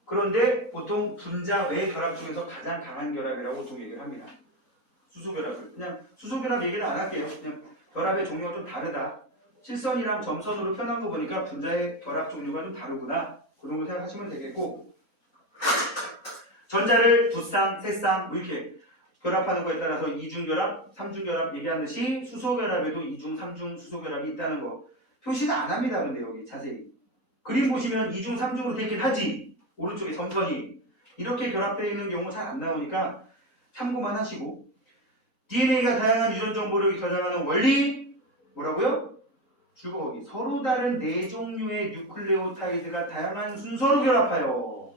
그런데 보통 분자 외 결합 중에서 가장 강한 결합이라고 보통 얘기를 합니다. 수소결합을. 그냥 수소결합 얘기는 안 할게요. 그냥 결합의 종류가 좀 다르다. 실선이랑 점선으로 편한 거 보니까 분자의 결합 종류가 좀 다르구나. 그런 거 생각하시면 되겠고 전자를 두 쌍, 세 쌍 이렇게 결합하는 거에 따라서 이중결합, 삼중결합 얘기한 듯이 수소결합에도 이중, 삼중 수소결합이 있다는 거 표시는 안 합니다. 근데 여기 자세히 그림 보시면 이중, 삼중으로 되긴 하지. 오른쪽에 점선이 이렇게 결합되어 있는 경우 잘 안 나오니까 참고만 하시고 DNA가 다양한 유전 정보를 저장하는 원리 뭐라고요? 줄거 거기 서로 다른 네 종류의 뉴클레오타이드가 다양한 순서로 결합하여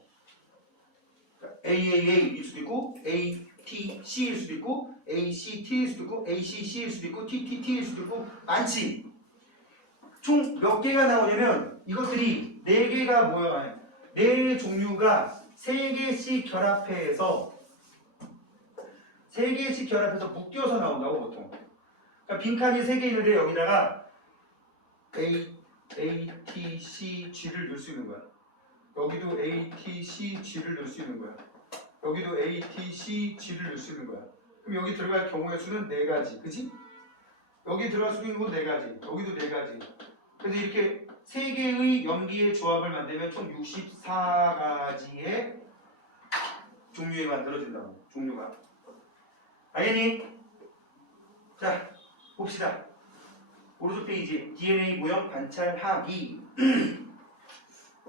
AAA일 수도 있고 ATC일 수도 있고 ACT일 수도 있고 ACC일 수도 있고 TTT일 수도 있고 많지. 총 몇 개가 나오냐면 이것들이 네 개가 뭐야? 네 종류가 세 개씩 결합해서 묶여서 나온다고 보통. 그러니까 빈칸이 세 개 있는데 여기다가 A, T, C, G를 넣을 수 있는 거야. 여기도 A, T, C, G를 넣을 수 있는 거야. 여기도 A, T, C, G를 넣을 수 있는 거야. 그럼 여기 들어갈 경우의 수는 4가지. 그치? 여기 들어갈 수 있는 건 4가지. 여기도 4가지. 그래서 이렇게 3개의 염기의 조합을 만들면 총 64가지의 종류에 만들어진다고. 종류가. 알겠니? 자, 봅시다. 오른쪽 페이지 DNA 모형 관찰하기.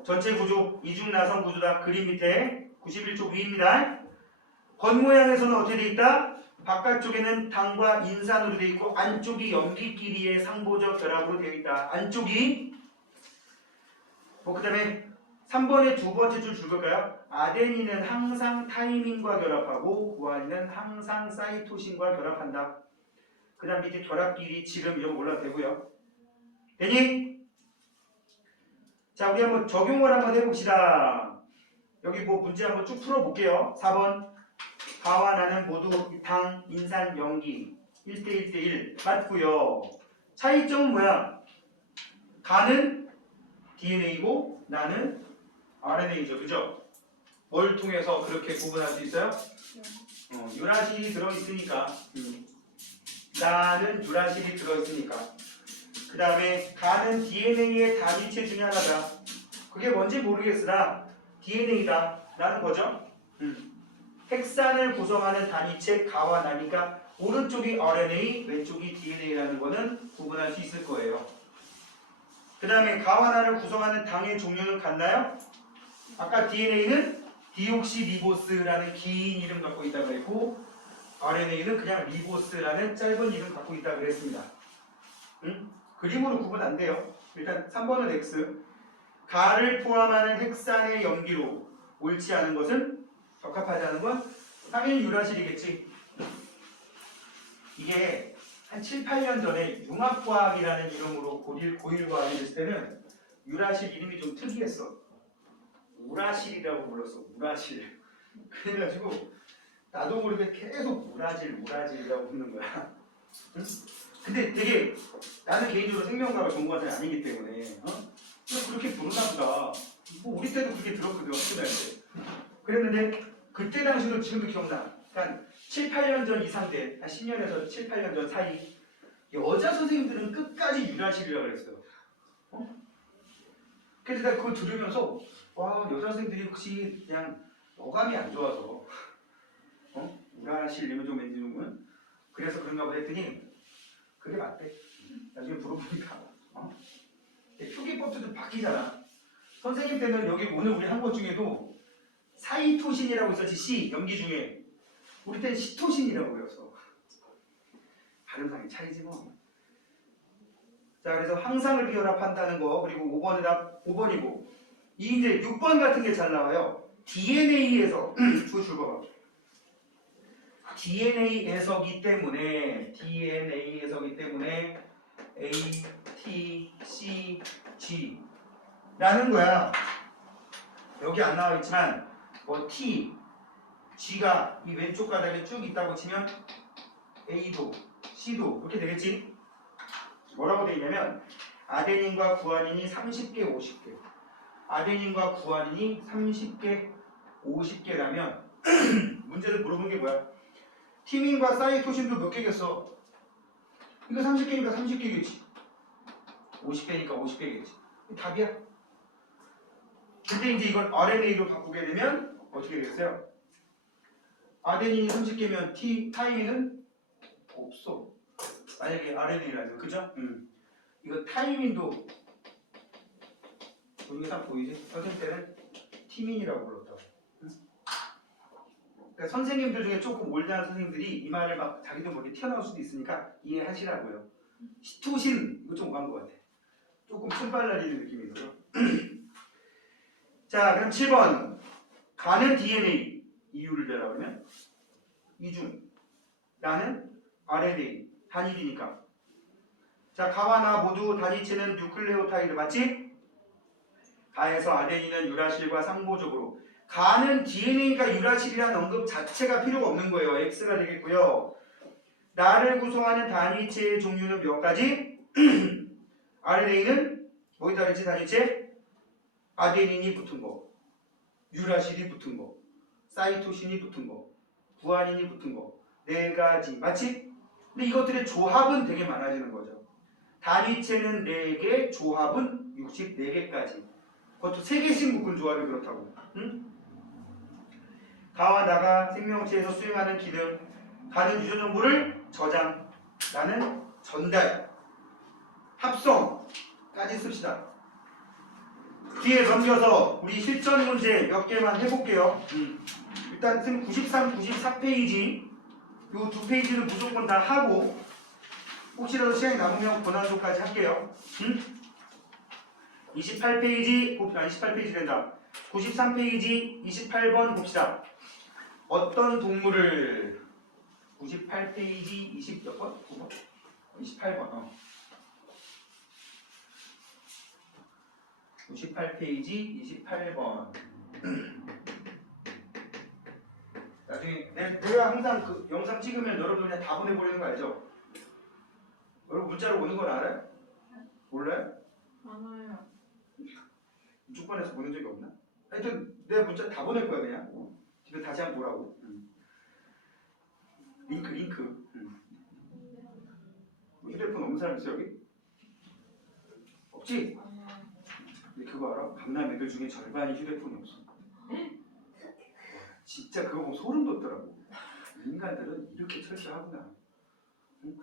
전체 구조 이중 나선 구조다. 그림 밑에 91쪽 위입니다. 겉모양에서는 어떻게 돼 있다? 바깥쪽에는 당과 인산으로 돼 있고 안쪽이 염기끼리의 상보적 결합으로 되어 있다. 안쪽이 그 다음에 3번의 두 번째 줄 줄거까요? 아데닌은 항상 타이민과 결합하고 구아닌은 항상 사이토신과 결합한다. 그 다음 밑에 결합끼리 지름 이런 거 올라도 되고요. 되니? 자, 우리 한번 적용을 한번 해봅시다. 여기 뭐 문제 한번 쭉 풀어볼게요. 4번 가와 나는 모두 당, 인산, 염기 1대1대1 맞고요. 차이점은 뭐야? 가는 DNA고 나는 RNA죠. 그죠? 뭘 통해서 그렇게 구분할 수 있어요? 유라실이 들어있으니까 나는 유라실이 들어있으니까 그 다음에 가는 DNA의 단위체 중에 하나다. 그게 뭔지 모르겠으나 DNA다 라는 거죠. 핵산을 구성하는 단위체 가와 나니까 오른쪽이 RNA, 왼쪽이 DNA라는 거는 구분할 수 있을 거예요. 그 다음에 가와 나를 구성하는 당의 종류는 같나요? 아까 DNA는 디옥시리보스라는 긴 이름 갖고 있다고 그랬고 RNA는 그냥 리보스라는 짧은 이름 갖고 있다고 그랬습니다. 그림으로 구분 안 돼요. 일단 3번은 X. 가를 포함하는 핵산의 염기로 옳지 않은 것은 적합하지 않은 건 당연히 유라실이겠지. 이게 한 7, 8년 전에 융합과학이라는 이름으로 고1 과학이 됐을 때는 유라실 이름이 좀 특이했어. 우라실이라고 불렀어. 우라실. 그래가지고 나도 모르게 계속 우라질이라고 부르는 거야. 응? 근데 되게 나는 개인적으로 생명과학을 전공한 사람이 아니기 때문에 그렇게 부르나 보다. 뭐 우리 때도 그렇게 들었거든. 학교 다닐 때. 그랬는데 그때 당시도 지금도 기억나. 한 7, 8년 전 이상 돼. 한 10년에서 7, 8년 전 사이 여자 선생님들은 끝까지 유라실이라고 그랬어요. 그래서 내가 그걸 들으면서 와 여자 선생님들이 혹시 그냥 어감이 안 좋아서 우라실 이런 좀 왠지 는 그래서 그런가 보다 했더니 그게 맞대. 나중에 물어보니까 표기법도 바뀌잖아. 선생님 때는 여기 오늘 우리 한 것 중에도 사이토신이라고 있었지. C 염기 중에 우리 때는 시토신이라고 배웠어. 발음상의 차이지 뭐. 자 그래서 항상을 비결합한다는 거 그리고 5번의 답 5번이고 이 이제 6번 같은 게 잘 나와요. DNA에서 줄 봐봐. DNA에서기 때문에 A, T, C, G 라는 거야. 여기 안 나와 있지만 T, G가 이 왼쪽 가닥에 쭉 있다고 치면 A도 C도 그렇게 되겠지? 뭐라고 되어 있냐면 아데닌과 구아닌이 30개, 50개 아데닌과 구아닌이 30개, 50개라면 문제를 물어본 게 뭐야? 티민과 사이토신도 몇 개겠어? 이거 30개니까 30개겠지 50개니까 50개겠지 답이야. 근데 이제 이걸 RNA로 바꾸게 되면 어떻게 되겠어요? 아데닌이 30개면 타이민은 없어. 만약에 RNA라면 그죠? 이거 타이민도 보는 게 딱 보이지? 선생님 때는 티민이라고 불렀다고. 그러니까 선생님들 중에 조금 올드한 선생님들이 이 말을 막 자기도 모르게 튀어나올 수도 있으니까 이해하시라고요. 시토신 이거 좀 오간 것 같아. 조금 춤발라리는 느낌이 있어요. 자 그럼 7번 가는 DNA 이유를 대라 그러면 이중 나는 RNA 단일이니까 자 가와 나 모두 단위체는 뉴클레오타이드 맞지? 가에서 아데닌은 유라실과 상보적으로 가는 DNA가 유라실이라는 언급 자체가 필요가 없는 거예요. X가 되겠고요. 나를 구성하는 단위체의 종류는 몇 가지? RNA는 뭐기다 그랬지 단위체? 아데닌이 붙은 거, 유라실이 붙은 거, 사이토신이 붙은 거, 구아닌이 붙은 거, 네 가지 맞지? 근데 이것들의 조합은 되게 많아지는 거죠. 단위체는 4개, 조합은 64개까지. 그것도 3개씩 묶은 조합이 그렇다고. 응? 가와 나가 생명체에서 수행하는 기능, 가는 유전 정보를 저장, 나는 전달. 합성까지 씁시다. 뒤에 넘겨서 우리 실전 문제 몇 개만 해볼게요. 일단 쌤 93, 94페이지 요 두 페이지는 무조건 다 하고 혹시라도 시간이 남으면 고난도까지 할게요. 28페이지, 28페이지 된다. 93페이지 28번 봅시다. 어떤 동물을 98페이지 20 몇 번? 28번 98페이지 28번 나중에 내가 항상 그 영상 찍으면 여러분 그냥 다 보내버리는 거 알죠? 여러분 문자로 오는 걸 알아요? 몰라요? 알아요. 주권에서 보낸 적이 없나? 하여튼 내가 문자 다 보낼 거야 그냥 집에 다시 한번 보라고. 링크 뭐 휴대폰 없는 사람 있어 여기? 없지? 근데 그거 알아? 강남 애들 중에 절반이 휴대폰이 없어. 진짜 그거 보면 소름 돋더라고. 인간들은 이렇게 철저하구나. 응?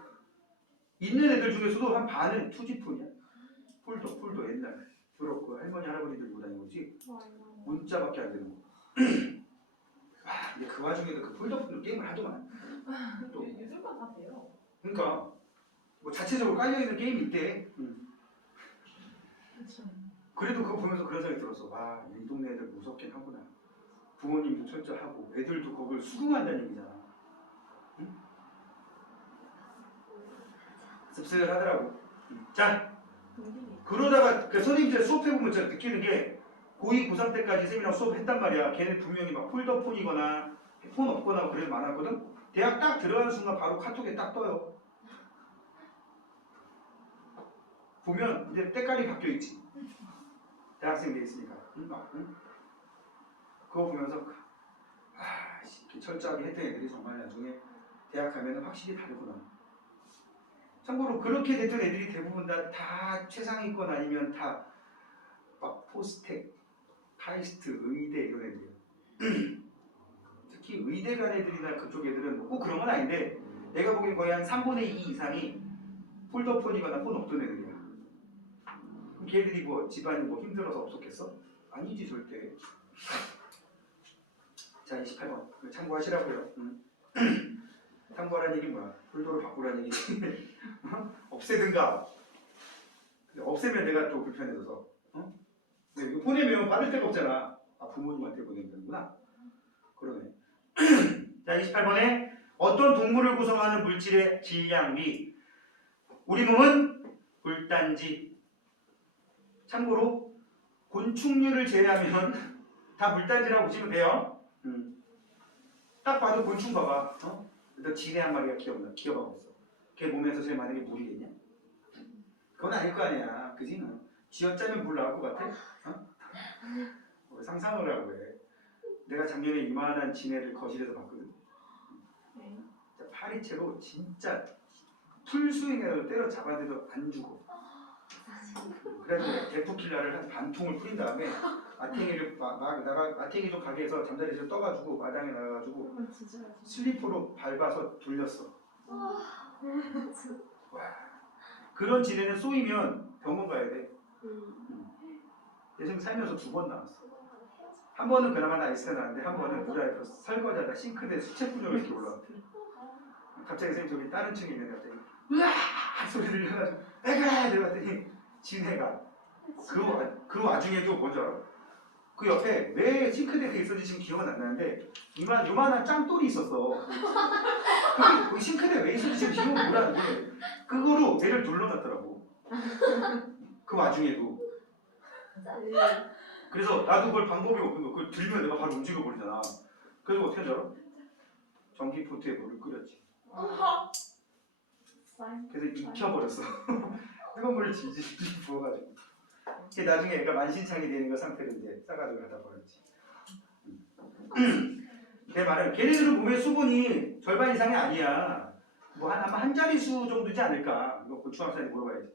있는 애들 중에서도 한 반은 투지폰이야. 폴더 옛날 주로 그 할머니 할아버지들 보고 다니는 거지. 문자밖에 안 되는 거. 와, 근데 그 와중에도 그 폴더폰으로 게임을 하더만. 또 요즘은 다 돼요. 그러니까 뭐 자체적으로 깔려 있는 게임이 있대. 그렇죠. 그래도 그거 보면서 그런 생각이 들었어. 와, 이 동네 애들 무섭긴 하구나. 부모님도 철저하고 애들도 그걸 수긍한다는 얘기잖아. 응? 씁쓸하더라고. 자, 그러다가 그 선생님들 수업해보면 제가 느끼는 게 고2, 고3 때까지 쌤이랑 수업했단 말이야. 걔는 분명히 막 폴더폰이거나 폰 없거나 그래도 많았거든. 대학 딱 들어가는 순간 바로 카톡에 딱 떠요. 보면 이제 때깔이 바뀌어 있지. 대학생 돼 있으니까. 응? 그거 보면서 이렇게 철저하게 했던 애들이 정말 나중에 대학 가면은 확실히 다르구나. 참고로 그렇게 됐던 애들이 대부분 다 최상위권 아니면 다 막 포스텍, 카이스트, 의대 이런 애들이에요. 특히 의대 간 애들이나 그쪽 애들은 꼭 그런 건 아닌데 내가 보기엔 거의 한 3분의 2 이상이 폴더폰이거나 폰 없던 애들이야. 그럼 걔들이 뭐 집안이 뭐 힘들어서 없었겠어? 아니지 절대. 자 28번 참고하시라고요. 참고하라는 얘기는 뭐야? 폴더를 바꾸라는 얘기지. 없애든가. 없애면 내가 또 불편해져서. 근데 이거 보내면 받을 데가 없잖아. 아 부모님한테 보내면 되는구나. 그러네. 자 28번에 어떤 동물을 구성하는 물질의 질량비. 우리 몸은 물단지. 참고로 곤충류를 제외하면 다 물단지라고 보시면 돼요. 딱 봐도 곤충 봐봐. 일단 지네 한 마리가 기어가고 있어. 걔 몸에서 제일 많은 게 물이겠냐? 그건 아닐 거 아니야. 그지? 쥐어짜면 물 나올 것 같아? 왜 상상을 하고 해. 내가 작년에 이만한 지네를 거실에서 봤거든. 네. 파리채로 진짜 풀스윙으로 때려 잡아대도 안 죽어. 그래서 데프킬라를 한 반통을 뿌린 다음에 아탱이를 아탱이 좀 가게 해서 잠자리에서 떠가지고 마당에 나가가지고 슬리퍼로 밟아서 돌렸어. 와. 그런 지네는 쏘이면 병원 가야 돼. 예전 살면서 2번 나왔어. 한 번은 그나마 나이스가 나는데 한 번은 우리 아이가 설거지하다 싱크대에 수채 뿌려서 이렇게 올라왔대. 갑자기 선생님 저기 다른 층에 있는데 갑자기 으아 소리 들려가지고 에가 들어갔더니 지네가 그 와중에도 뭔지 알아? 그 옆에 왜 싱크대에 있었는지 지금 기억은 안 나는데 요만한 짱돌이 있었어. 그 싱크대에 왜 있었는지 지금 기억은 못 나는데 그거로 애를 눌러놨더라고. 그 와중에도. 그래서 나도 그걸 방법이 없는 거. 그걸 들면 내가 바로 움직여버리잖아. 그래서 어떻게 하지 알아? 전기포트에 물을 끓였지. 그래서 익혀버렸어. 뜨거운 물을 질질 부어가지고. 나중에 애가 만신창이 되는 거 상태로 이제 싸가지고 갖다 버렸지. 내 말은 걔네들은 몸에 수분이 절반 이상이 아니야. 뭐 아마 한 자릿수 정도지 않을까. 이거 고추학생이 물어봐야지.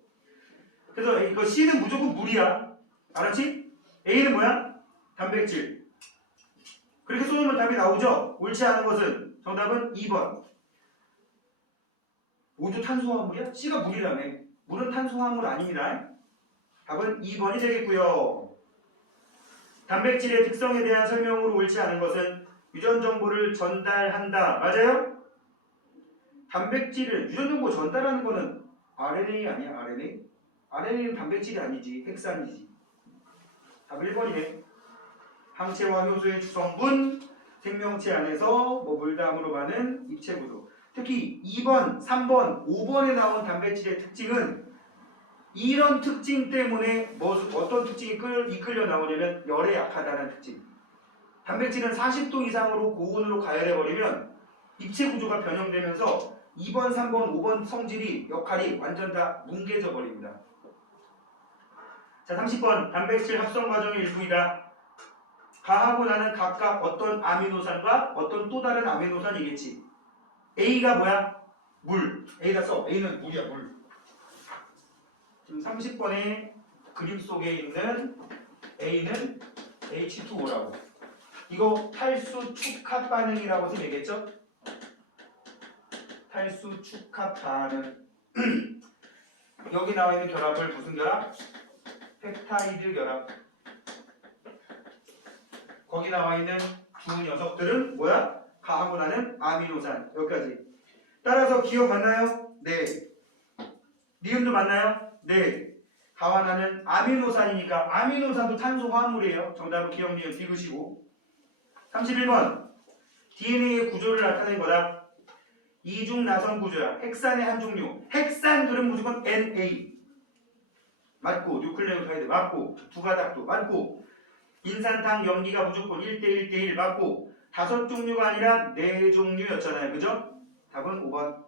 그래서 이거 C는 무조건 물이야. 알았지? A는 뭐야? 단백질. 그렇게 쏘면 답이 나오죠? 옳지 않은 것은 정답은 2번. 모두 탄수화물이야? C가 물이라며. 물은 탄수화물 아닙니다. 답은 2번이 되겠고요. 단백질의 특성에 대한 설명으로 옳지 않은 것은 유전 정보를 전달한다. 맞아요? 단백질을 유전 정보 전달하는 거는 RNA 아니야? RNA? RNA는 단백질이 아니지. 핵산이지. 답 1번이네. 항체와 효소의 주성분, 생명체 안에서 물담으로 많은 입체 구조. 특히 2번, 3번, 5번에 나온 단백질의 특징은 이런 특징 때문에 어떤 특징이 이끌려 나오냐면 열에 약하다는 특징. 단백질은 40도 이상으로 고온으로 가열해버리면 입체 구조가 변형되면서 2번, 3번, 5번 성질이 역할이 완전 다 뭉개져 버립니다. 자, 30번 단백질 합성 과정의 일부이다. 가하고 나는 각각 어떤 아미노산과 어떤 또 다른 아미노산이겠지. A가 뭐야? 물. A다 써. A는 물이야, 물. 지금 30번의 그림 속에 있는 A는 H2O라고. 이거 탈수 축합 반응이라고 선생님 얘기했죠? 탈수 축합 반응. 여기 나와 있는 결합을 무슨 결합? 펩타이드 결합. 거기 나와 있는 두 녀석들은 뭐야? 가하고 나는 아미노산. 여기까지. 따라서 기억 맞나요? 네. 니은도 맞나요? 네. 가와 나는 아미노산이니까 아미노산도 탄소 화합물이에요. 정답은 기억 니은 비으시고. 31번 DNA의 구조를 나타낸 거다. 이중 나선 구조야. 핵산의 한 종류. 핵산들은 무조건 Na. 맞고 뉴클레오타이드 맞고 두 가닥도 맞고 인산당 염기가 무조건 1대1 대1 맞고 5종류가 아니라 4종류였잖아요. 그죠? 답은 5번.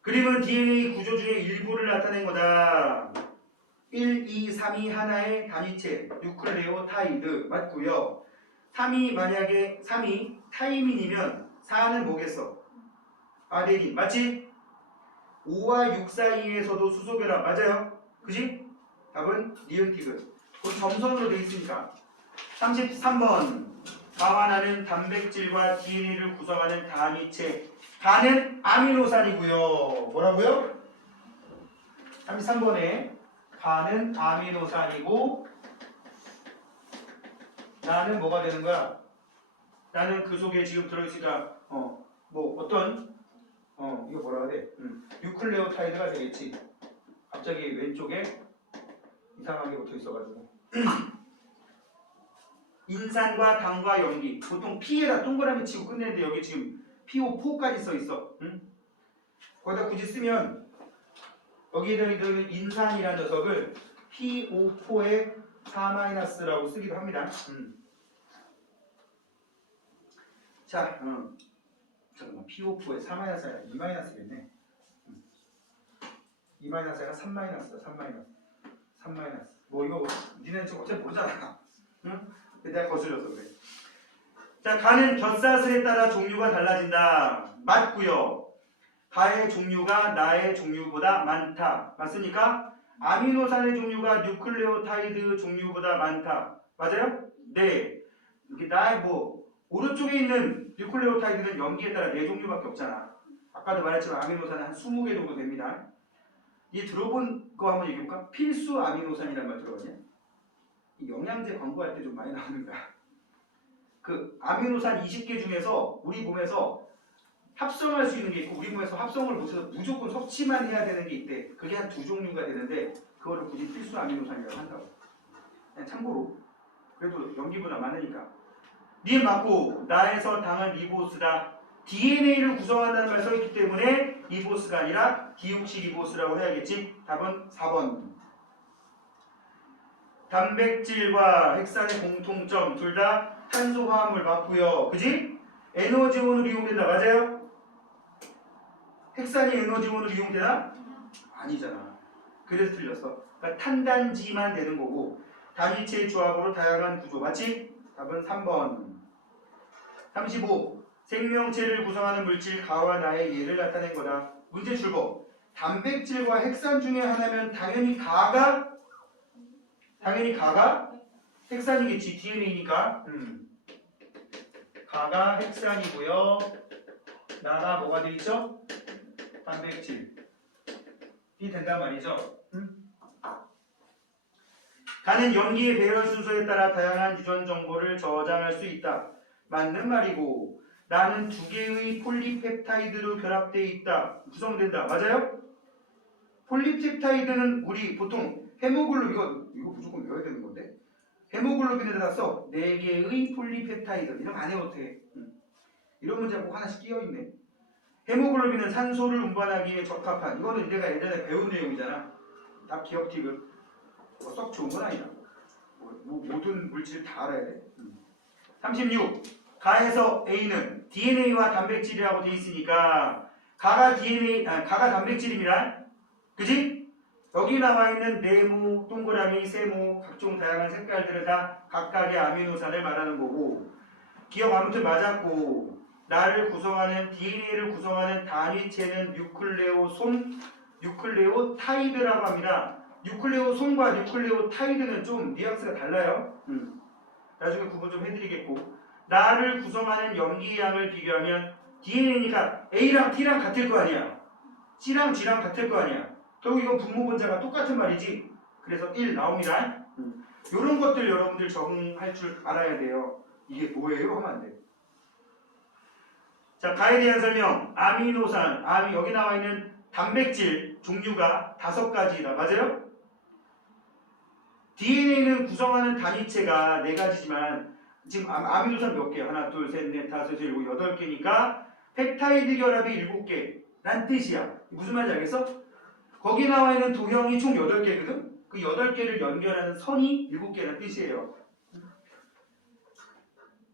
그림은 DNA 구조 중에 일부를 나타낸 거다. 1, 2, 3이 하나의 단위체 뉴클레오타이드 맞고요. 3이 만약에 3이 타이민이면 4는 뭐겠어? 아데닌 맞지? 5와 6 사이에서도 수소결합 맞아요? 그지? 답은 니은 티귿. 그 점선으로 되어 있으니까. 33번 가와 나는 단백질과 DNA를 구성하는 단위체. 가는 아미노산이고요. 뭐라고요? 33번에 가는 아미노산이고 나는 뭐가 되는 거야? 나는 그 속에 지금 들어있으니까 이거 뭐라 그래? 뉴클레오타이드가 되겠지. 갑자기 왼쪽에 이상하게 붙어 있어가지고 인산과 당과 염기. 보통 P에다 동그라미 치고 끝내는데 여기 지금 PO4까지 써 있어. 거기다 굳이 쓰면 여기에 들어있는 인산이라는 녀석을 PO4의 4-라고 쓰기도 합니다. 자, 잠깐만. PO4의 4-가 2-겠네. 2-가 3-다. 3-. 뭐 이거 니네는 지금 어차피 모르잖아. 응? 근데 내가 거슬려서 그래. 자, 가는 벼사슬에 따라 종류가 달라진다. 맞고요. 가의 종류가 나의 종류보다 많다. 맞습니까? 아미노산의 종류가 뉴클레오타이드 종류보다 많다. 맞아요? 네. 이렇게 나의 오른쪽에 있는 뉴클레오타이드는 염기에 따라 4종류밖에 없잖아. 아까도 말했지만 아미노산은 한 20개 정도 됩니다. 이 들어본 거 한번 얘기해볼까? 필수 아미노산이란 말 들어봤냐? 이 영양제 광고할 때 좀 많이 나옵니다. 그 아미노산 20개 중에서 우리 몸에서 합성할 수 있는 게 있고 우리 몸에서 합성을 못해서 무조건 섭취만 해야 되는 게 있대. 그게 한 2종류가 되는데 그거를 굳이 필수 아미노산이라고 한다고. 그냥 참고로. 그래도 염기보다 많으니까. 니은 맞고 나에서 당은 리보스다. DNA를 구성한다는 말 써있기 때문에 리보스가 아니라 디옥시리보스라고 해야겠지. 답은 4번. 단백질과 핵산의 공통점 둘 다 탄소화합물 맞고요. 그지? 에너지원으로 이용된다. 맞아요? 핵산이 에너지원으로 이용되나? 아니잖아. 그래서 틀렸어. 그러니까 탄단지만 되는 거고 단위체의 조합으로 다양한 구조. 맞지? 답은 3번. 35. 생명체를 구성하는 물질 가와 나의 예를 나타낸 거다. 문제 출법. 단백질과 핵산 중에 하나면 당연히 가가 핵산이겠지. DNA니까. 가가 핵산이고요. 나가 뭐가 되어있죠? 단백질. 된단 말이죠. 가는 염기의 배열 순서에 따라 다양한 유전 정보를 저장할 수 있다. 맞는 말이고 나는 두 개의 폴리펩타이드로 결합되어 있다. 구성된다. 맞아요? 폴리펩타이드는 우리 보통 헤모글로빈 이거 무조건 외워야 되는 건데 헤모글로빈에다 써 4개의 폴리펩타이드 이런 거 안 해도 돼. 이런 문제가 꼭 하나씩 끼어있네. 헤모글로빈은 산소를 운반하기에 적합한 이거는 내가 예전에 배운 내용이잖아. 다 기억 팁을 썩 좋은 건 아니다. 모든 물질 다 알아야 돼. 36. 가에서 A는 DNA와 단백질이라고 돼 있으니까 가가 단백질입니다. 그지? 여기 나와 있는 네모, 동그라미, 세모, 각종 다양한 색깔들은 다 각각의 아미노산을 말하는 거고 기억 아무튼 맞았고 나를 구성하는 DNA를 구성하는 단위체는 뉴클레오타이드라고 합니다. 뉴클레오솜과 뉴클레오타이드는 좀 뉘앙스가 달라요. 나중에 구분 좀 해드리겠고 나를 구성하는 염기의 양을 비교하면 DNA니까 A랑 T랑 같을 거 아니야. C랑 G랑 같을 거 아니야. 결국 이건 분모분자가 똑같은 말이지. 그래서 1 나옵니다. 이런 것들 여러분들 적응할 줄 알아야 돼요. 이게 뭐예요? 하면 안 돼. 자, 가에 대한 설명. 아미노산, 여기 나와 있는 단백질 종류가 5가지다. 맞아요? DNA는 구성하는 단위체가 4가지지만 지금 아미노산 몇 개? 하나, 둘, 셋, 넷, 다섯, 여섯, 일곱, 8개니까 펩타이드 결합이 7개란 뜻이야. 무슨 말인지 알겠어? 거기 나와 있는 도형이 총 8개거든? 그 8개를 연결하는 선이 7개란 뜻이에요.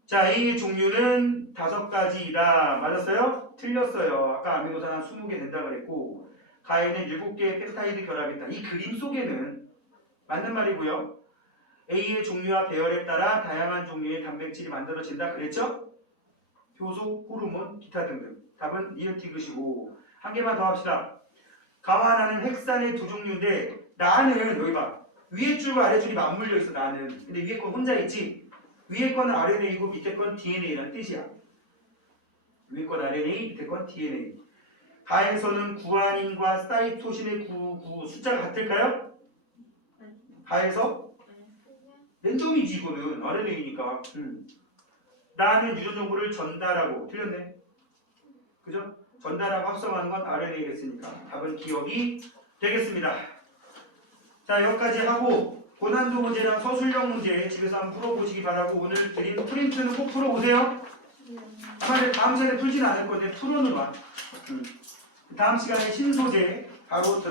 자, A의 종류는 5가지이다. 맞았어요? 틀렸어요. 아까 아미노산 한 20개 된다 그랬고 가에는 7개의 펩타이드 결합이 있다. 이 그림 속에는 맞는 말이고요. A의 종류와 배열에 따라 다양한 종류의 단백질이 만들어진다 그랬죠? 효소, 호르몬, 기타 등등. 답은 니은티그시고 한 개만 더 합시다. 가와 나는 헥산의 2종류인데 나는 여기 봐. 위에 줄과 아래 줄이 맞물려 있어 나는. 근데 위에 건 혼자 있지? 위에 거는 RNA이고 밑에 건 DNA라는 뜻이야. 위에 건 RNA, 밑에 건 DNA. 가에서는 구아닌과 사이토신의 숫자가 같을까요? 가에서? 랜덤이지 이거는 RNA니까. 나는 유전 정보를 전달하고 틀렸네. 그죠? 전달하고 합성하는 건 RNA겠으니까 답은 기억이 되겠습니다. 자, 여기까지 하고 고난도 문제랑 서술형 문제 집에서 한번 풀어보시기 바라고 오늘 드린 프린트는 꼭 풀어보세요. 아마 다음 시간에 풀지는 않을 건데 풀어는 와. 다음 시간에 신소재 바로 들어